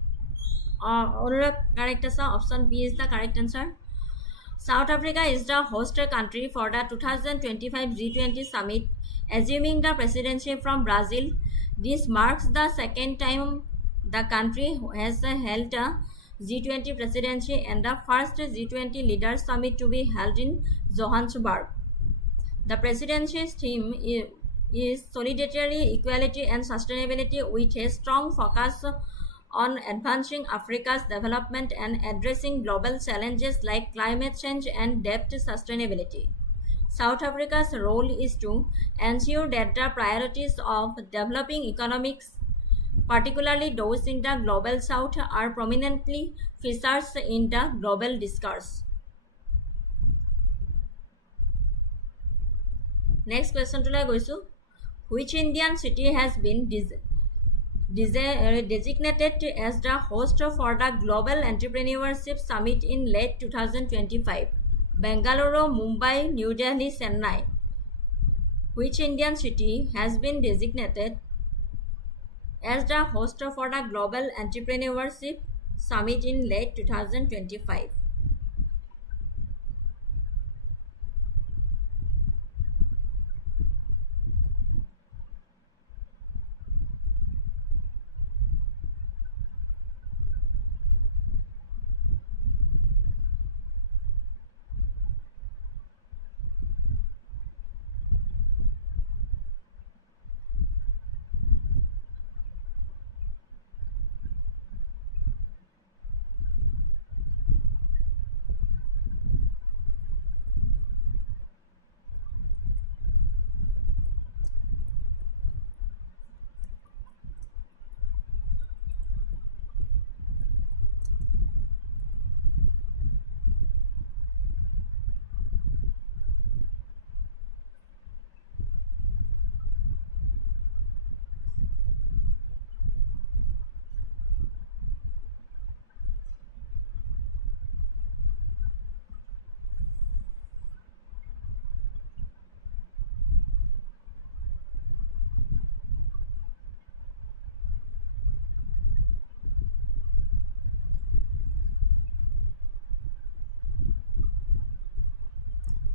Correct answer. Option B is the correct answer. South Africa is the host country for the 2025 G20 summit, assuming the presidency from Brazil. This marks the second time the country has held a G20 presidency and the first G20 leaders summit to be held in Johannesburg. The presidency's theme is solidarity, equality, and sustainability with a strong focus on advancing Africa's development and addressing global challenges like climate change and debt sustainability. South Africa's role is to ensure that the priorities of developing economics, particularly those in the global south, are prominently featured in the global discourse. Next question to goisu. Which Indian city has been designated as the host for the Global Entrepreneurship Summit in late 2025? Bengaluru, Mumbai, New Delhi, Chennai. Which Indian city has been designated as the host for the Global Entrepreneurship Summit in late 2025?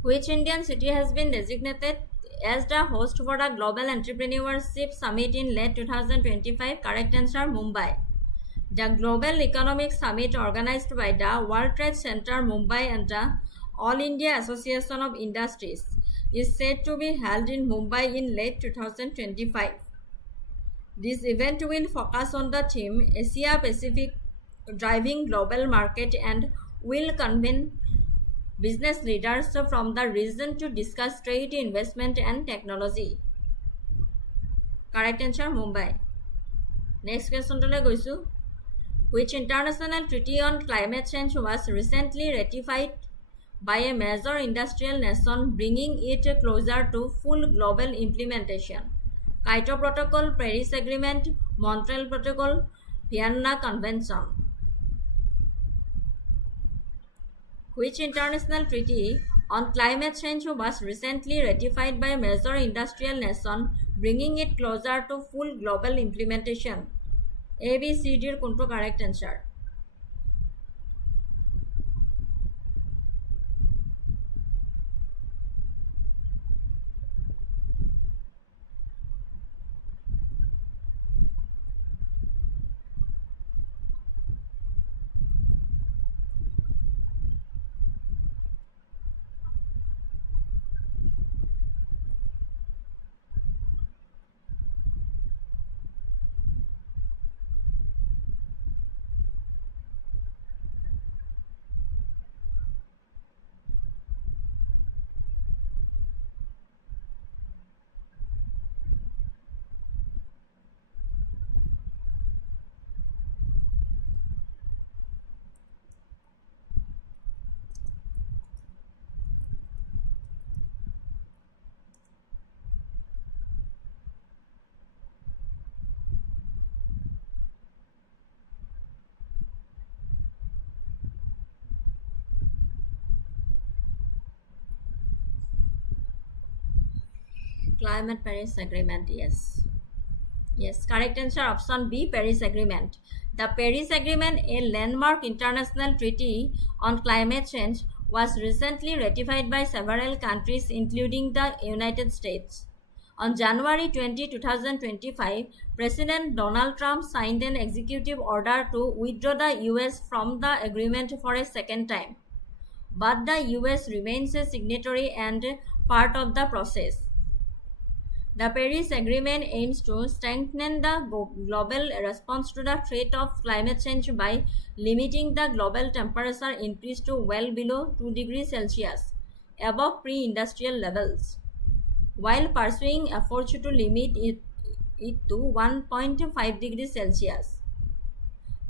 Which Indian city has been designated as the host for the Global Entrepreneurship Summit in late 2025? Correct answer, Mumbai. The Global Economic Summit organized by the World Trade Center Mumbai and the All India Association of Industries is said to be held in Mumbai in late 2025. This event will focus on the theme Asia Pacific driving global market and will convene business leaders from the region to discuss trade, investment and technology. Correct answer, Mumbai. Next question tole goisu. Which international treaty on climate change was recently ratified by a major industrial nation, bringing it closer to full global implementation? Kyoto Protocol, Paris Agreement, Montreal Protocol, Vienna Convention. Which international treaty on climate change was recently ratified by a major industrial nation, bringing it closer to full global implementation? A, B, C, D কোনটো correct answer? Climate Paris Agreement, yes. Yes, correct answer option B, Paris Agreement. The Paris Agreement, a landmark international treaty on climate change, was recently ratified by several countries including the United States. On January 20, 2025, President Donald Trump signed an executive order to withdraw the US from the agreement for a second time. But the US remains a signatory and part of the process. The Paris Agreement aims to strengthen the global response to the threat of climate change by limiting the global temperature increase to well below 2 degrees Celsius, above pre-industrial levels, while pursuing efforts to limit it to 1.5 degrees Celsius.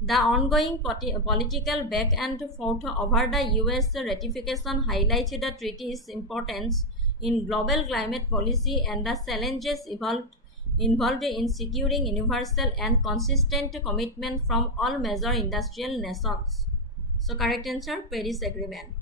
The ongoing political back and forth over the US ratification highlights the treaty's importance in global climate policy and the challenges involved in securing universal and consistent commitment from all major industrial nations. So correct answer, Paris Agreement.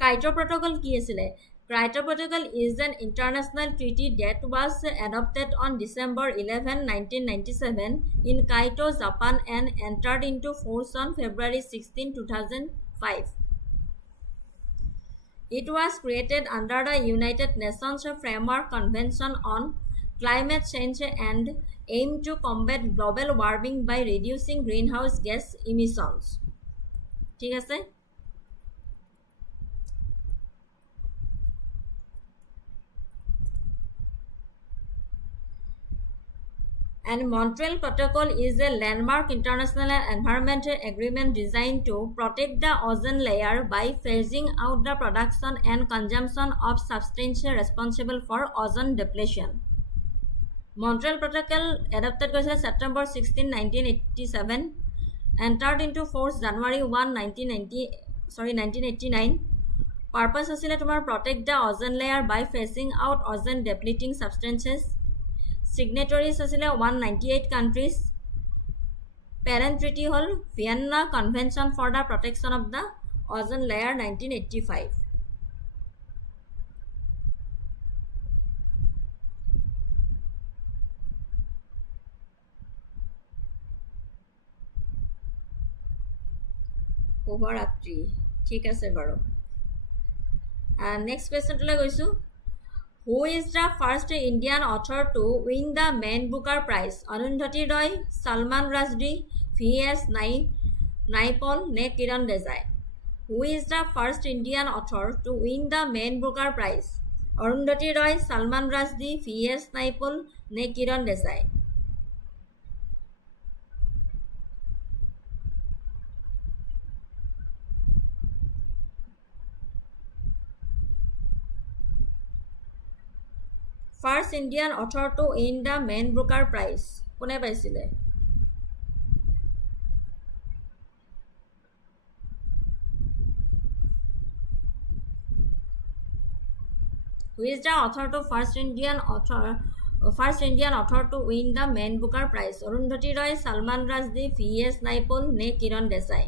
Kyoto Protocol কি আছিলে? Kyoto Protocol is an international treaty that was adopted on December 11, 1997 in Kyoto, Japan and entered into force on February 16, 2005. It was created under the United Nations Framework Convention on Climate Change and aimed to combat global warming by reducing greenhouse gas emissions. ঠিক আছে? And Montreal Protocol is a landmark international environmental agreement designed to protect the ozone layer by phasing out the production and consumption of substances responsible for ozone depletion. Montreal Protocol adopted September 16, 1987, entered into force January 1, 1989. Purpose aছিলে তোমাৰ protect the ozone layer by phasing out ozone depleting substances. Signatories asile 198 countries. Parent treaty hol Vienna Convention for the Protection of the Ozone Layer 1985. শুভৰাত্ৰি ঠিক আছে বাৰু next question to গৈছো Who is the first Indian author to win the Man Booker Prize? Arundhati Roy, Salman Rushdie, V.S. Naipaul, ne Kiran Desai. Who is the first Indian author to win the Man Booker Prize? Arundhati Roy, Salman Rushdie, V.S. Naipaul, ne Kiran Desai. First Indian author to win the Man Booker Prize. কোনে পাইছিলে? Who is the author to first Indian author to win the Man Booker Prize? Arundhati Roy, Salman Rushdie, V.S. Naipaul, ne Kiran Desai.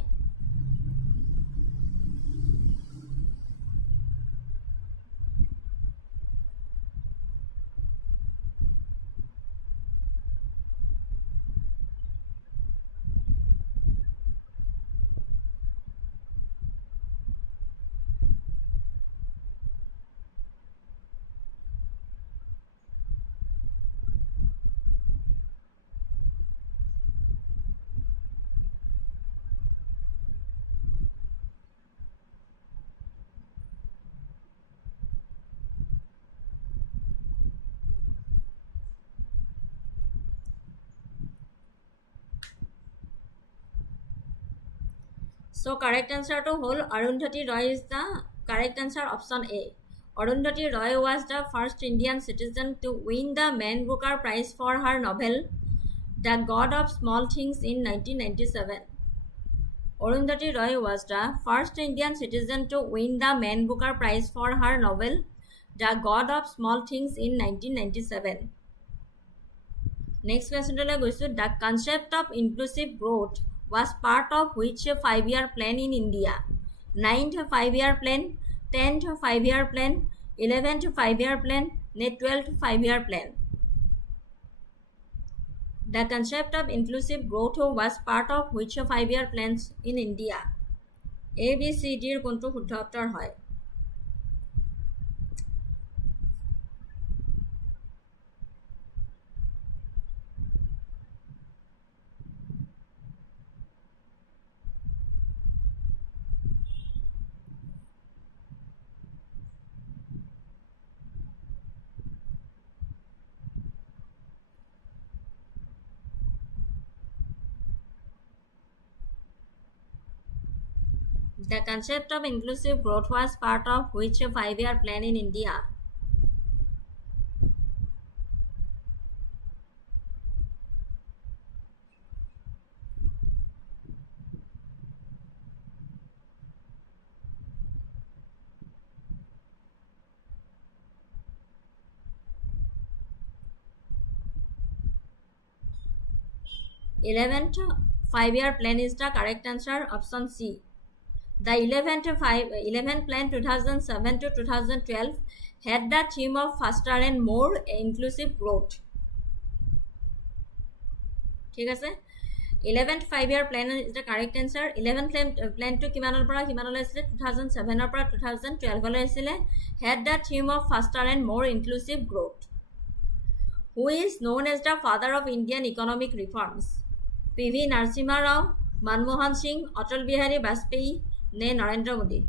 So correct answer to whole Arundhati Roy is the correct answer, option A. Arundhati Roy was the first Indian citizen to win the Man Booker Prize for her novel The God of Small Things in 1997. Arundhati Roy was the first Indian citizen to win the Man Booker Prize for her novel The God of Small Things in 1997. Next question to goisu the concept of inclusive growth was part of which 5-year plan in India? 9th 5-year plan, 10th 5-year plan, 11th 5-year plan, 12th 5-year plan. The concept of inclusive growth was part of which 5-year plans in India? A, B, C, D er kontu shuddha uttor hoy? The concept of inclusive growth was part of which 5-year plan in India? 11th 5-year plan is the correct answer. Option C. The 11th plan 2007 to 2012 had the theme of faster and more inclusive growth. ঠিক আছে 11th 5-year plan is the correct answer. 11th plan to কিমানৰ পৰা কিমানলৈ আছিল 2007 ৰ পৰা 2012 লৈ আছিল had the theme of faster and more inclusive growth. Who is known as the father of Indian economic reforms? PV Narasimha Rao, Manmohan Singh, Atal Bihari Vajpayee, ne Narendra Modi.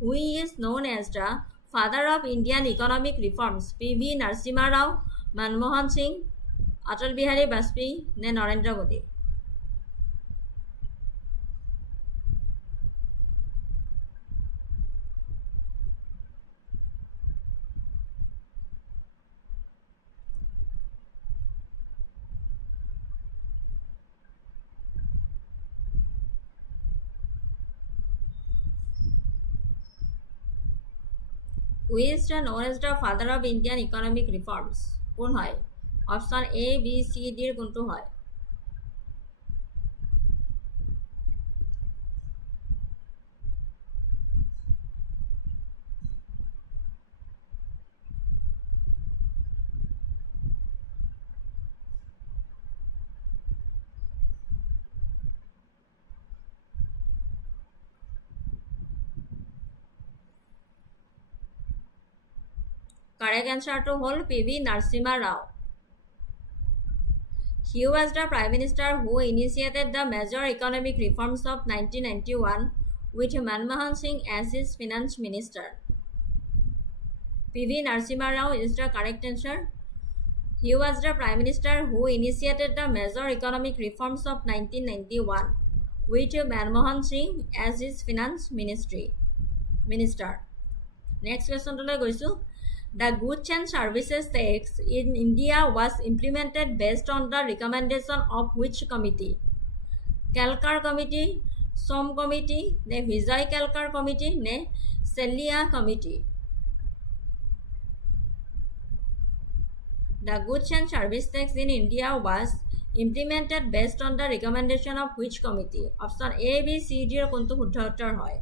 Who is known as the father of Indian economic reforms? PV Narasimha Rao, Manmohan Singh, Atal Bihari Vajpayee, ne Narendra Modi. Who is known as the father of Indian economic reforms? কোন হয় option A B C D এর কোনটো হয় Correct answer to whole PV Narasimha Rao. He was the Prime Minister who initiated the major economic reforms of 1991 with Manmohan Singh as his finance minister. PV Narasimha Rao is the correct answer. He was the Prime Minister who initiated the major economic reforms of 1991 with Manmohan Singh as his finance minister. Next question to goisu. The goods and services tax in India was implemented based on the recommendation of which committee? Kalkar Committee, Som Committee, ne Vijay Kalkar Committee, ne Celia Committee. The goods and service tax in India was implemented based on the recommendation of which committee? Option A, B, C, D er kontu shuddha uttor hoy?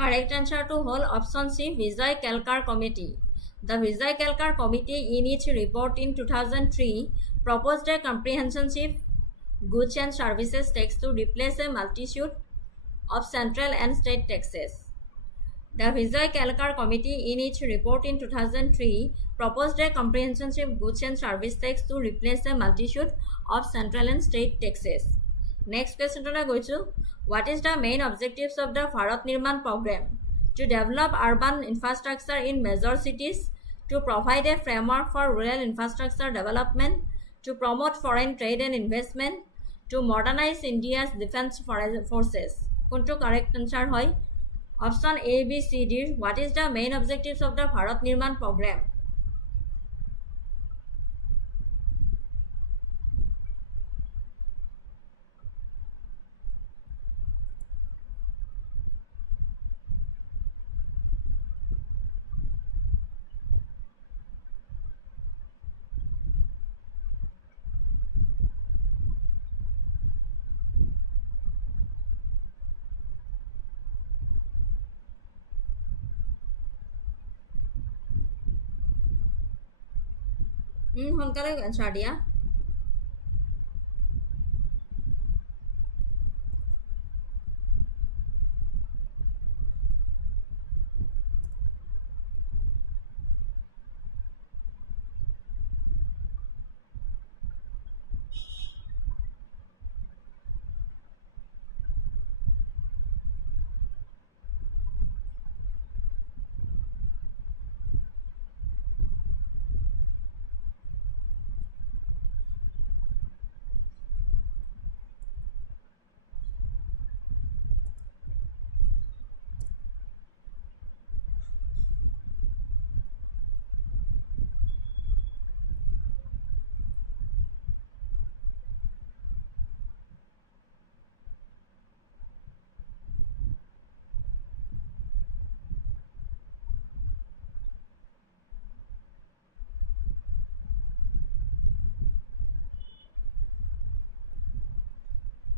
Correct answer to whole option C, Vijay Kalkar Committee. The Vijay Kalkar Committee in its report in 2003 proposed a comprehensive goods and services tax to replace a multitude of central and state taxes. The Vijay Kalkar Committee in its report in 2003 proposed a comprehensive goods and service tax to replace a multitude of central and state taxes. Next question to go to. What is the main objectives of the Bharat Nirman program? To develop urban infrastructure in major cities, to provide a framework for rural infrastructure development, to promote foreign trade and investment, to modernize India's defense forces. Konto correct answer hoy? Option A, B, C, D. What is the main objectives of the Bharat Nirman program? সোনকালে answer দিয়া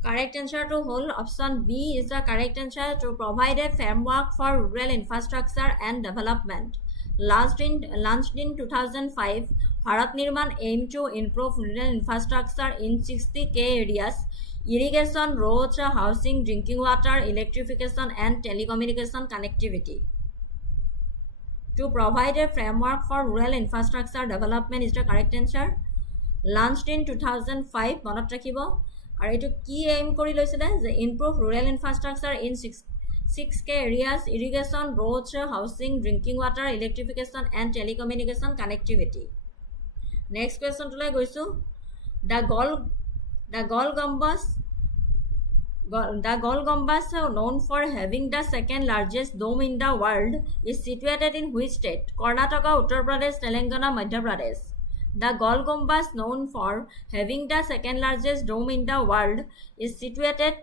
Correct answer to whole option B is the correct answer to provide a framework for rural infrastructure and development. Launched in 2005, Bharat Nirman aimed to improve rural infrastructure in 60K areas, irrigation, roads, housing, drinking water, electrification, and telecommunication connectivity. To provide a framework for rural infrastructure development is the correct answer. Launched in 2005 মনত ৰাখিব আৰু এইটো কি M কৰি লৈছিলে যে improve rural infrastructure in 6K areas irrigation roads housing drinking water electrification and telecommunication connectivity next কুৱেশ্যনটোলৈ গৈছোঁ the Gol Gumbaz known for having the second largest dome in the world is situated in which state? Karnataka, Uttar Pradesh, Telangana, Madhya Pradesh. The Gol Gumbaz, known for having the second largest dome in the world, is situated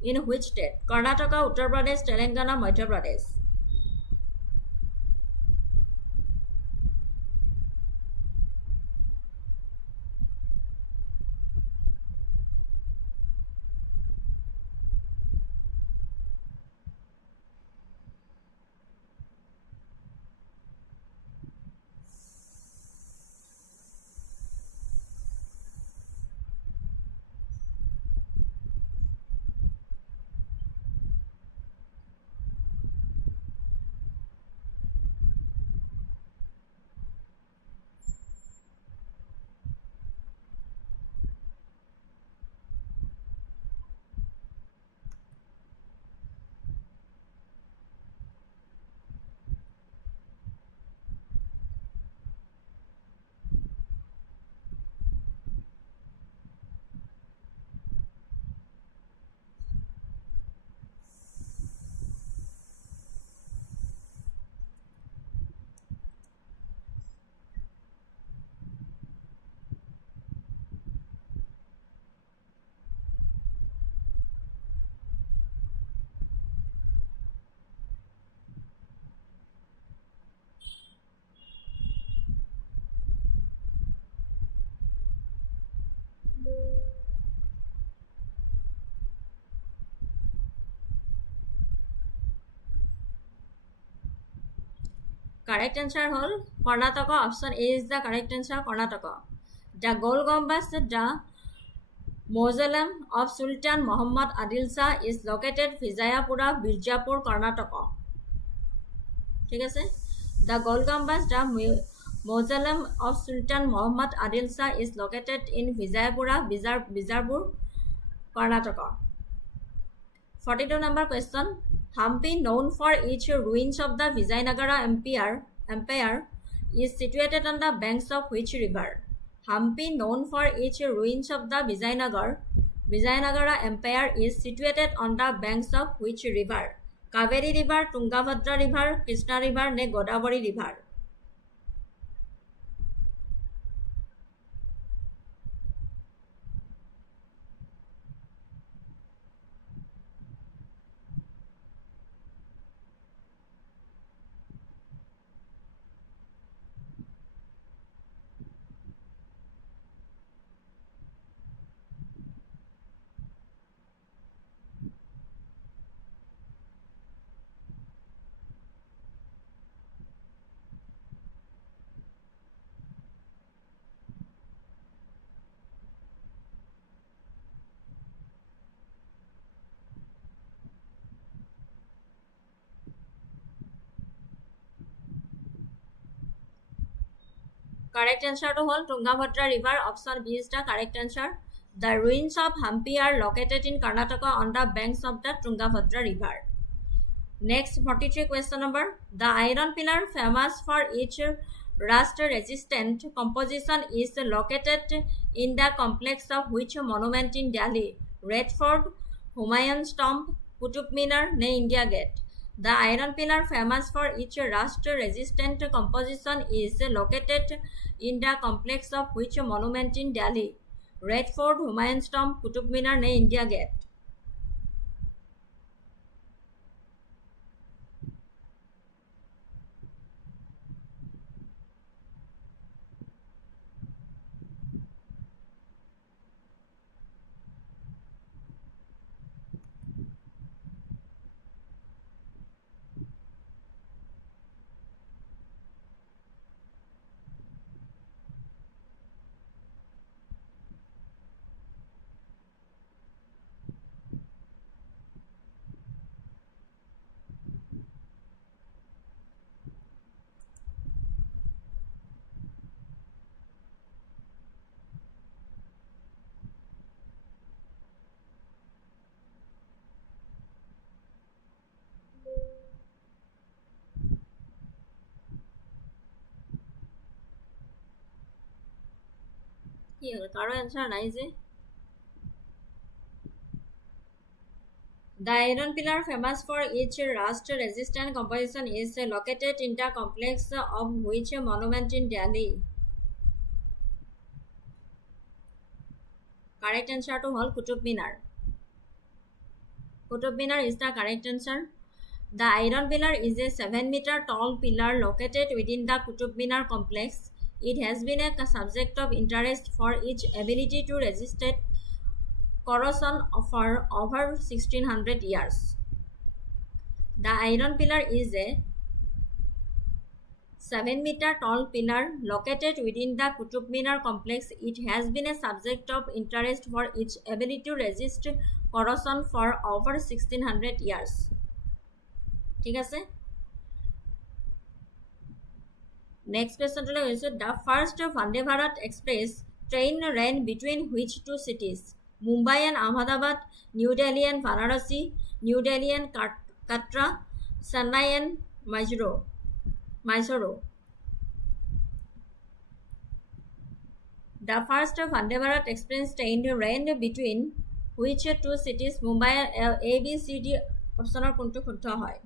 in which state? Karnataka, Uttar Pradesh, Telangana, Madhya Pradesh. Correct answer hol Karnataka. Option A is the correct answer. Karnataka. The Gol Gumbaz, the mausoleum of Sultan Muhammad Adil Shah, is located Vijayapura, Birjapur, Karnataka. ঠিক আছে The Gol Gumbaz, the mausoleum of Sultan Muhammad Adil Shah, is located in Vijayapura, Bijapur, Karnataka. 42 number question. Hampi, known for its ruins of the Vijayanagara Empire, is situated on the banks of which river? Hampi, known for its ruins of the Vijayanagara Empire, is situated on the banks of which river? Kaveri River, Tungabhadra River, Krishna River, ne Godavari River? Correct answer to whole Tungabhadra River. Option B is the correct answer. The ruins of Hampi are located in Karnataka on the banks of the Tungabhadra River. Next 43 question number. The iron pillar famous for its rust resistant composition is located in the complex of which monument in Delhi? Red Fort, Humayun's Tomb, Qutub Minar, India Gate. The iron pillar famous for its rust resistant composition is located in the complex of which monument in Delhi? Red Fort, Humayun's Tomb, Qutub Minar, India Gate. কারো answer নাই যে The iron pillar famous for its rust resistant composition is located in the complex of which monument in Delhi? Correct answer to whole Qutub Minar. Qutub Minar is the correct answer. The iron pillar is a 7-meter tall pillar located within the Qutub Minar complex. It has been a subject of interest for its ability to resist corrosion for over 1600 years. The iron pillar is a 7-meter tall pillar located within the Qutub Minar complex. It has been a subject of interest for its ability to resist corrosion for over 1600 years. ঠিক আছে? Next question to the first Vande Bharat Express train ran between which two cities? Mumbai and Ahmedabad, New Delhi and Varanasi, New Delhi and Katra, Chennai and Mysuru. The first Vande Bharat Express train ran between which two cities? Mumbai and A, B, C, D option কোনটো শুদ্ধ হয়?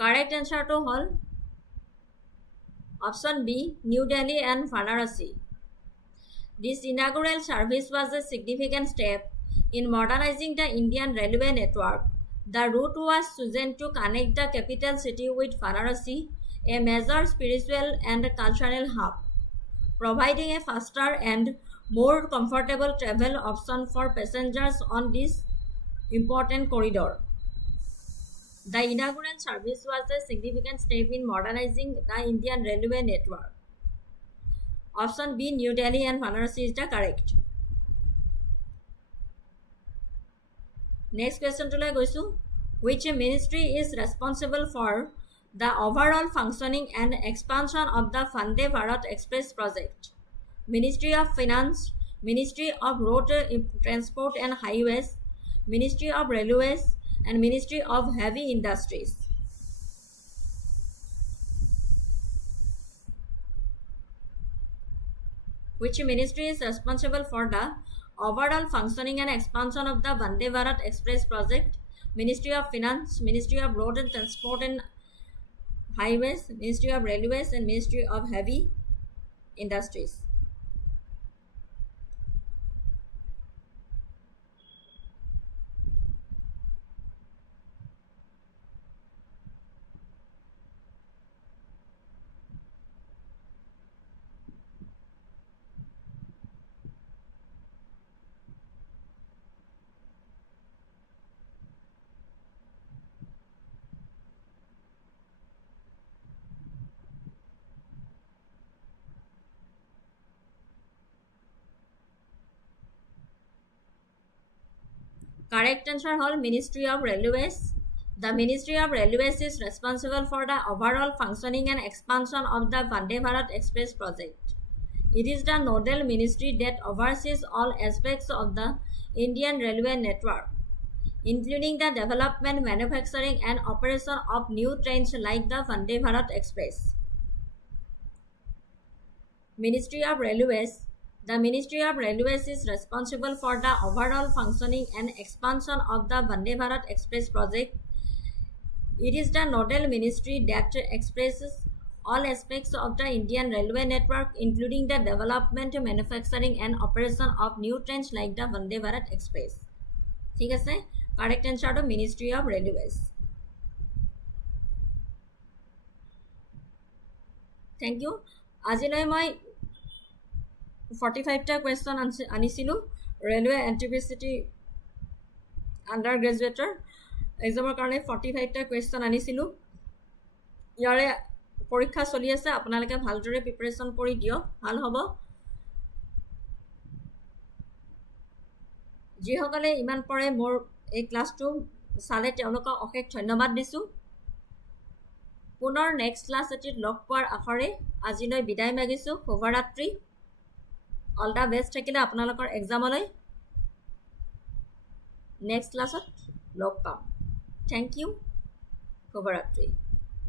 Correct answer to whole option B, New Delhi and Varanasi. This inaugural service was a significant step in modernizing the Indian railway network. The route was chosen to connect the capital city with Varanasi, a major spiritual and cultural hub, providing a faster and more comfortable travel option for passengers on this important corridor. The inaugural service was a significant step in modernizing the Indian railway network. Option B, New Delhi and Varanasi is the correct. Next question to like which ministry is responsible for the overall functioning and expansion of the Vande Bharat Express project? Ministry of Finance, Ministry of Road Transport and Highways, Ministry of Railways, and Ministry of Heavy Industries. Which ministry is responsible for the overall functioning and expansion of the Vande Bharat Express project? Ministry of Finance, Ministry of Road and Transport and Highways, Ministry of Railways, and Ministry of Heavy Industries. Correct answer hall Ministry of Railways. The Ministry of Railways is responsible for the overall functioning and expansion of the Vande Bharat Express project. It is the nodal ministry that oversees all aspects of the Indian railway network, including the development, manufacturing, and operation of new trains like the Vande Bharat Express. Ministry of Railways. The Ministry of Railways is responsible for the overall functioning and expansion of the Vande Bharat Express project. It is the nodal ministry that expresses all aspects of the Indian railway network, including the development, manufacturing, and operation of new trains like the Vande Bharat Express. ঠিক আছে, correct answer to Ministry of Railways. Thank you. আজিলৈ মই 45টা question আনিছিলোঁ railway এণ্টিপিচিটি under গ্ৰেজুৱেটৰ এক্সামৰ কাৰণে 45টা question আনিছিলোঁ। ইয়াৰে পৰীক্ষা চলি আছে, আপোনালোকে ভালদৰে প্ৰিপাৰেশ্যন কৰি দিয়ক, ভাল হ'ব। যিসকলে ইমান পৰে মোৰ এই ক্লাছটো চালে তেওঁলোকক অশেষ ধন্যবাদ দিছোঁ। পুনৰ নেক্সট ক্লাছ এটিত লগ পোৱাৰ আশাৰে আজিলৈ বিদায় মাগিছোঁ। শুভৰাত্ৰি। অল দ্য বেষ্ট থাকিলে আপোনালোকৰ এক্সামলৈ। নেক্সট ক্লাছত লগ পাম। Thank you. শুভৰাত্ৰি।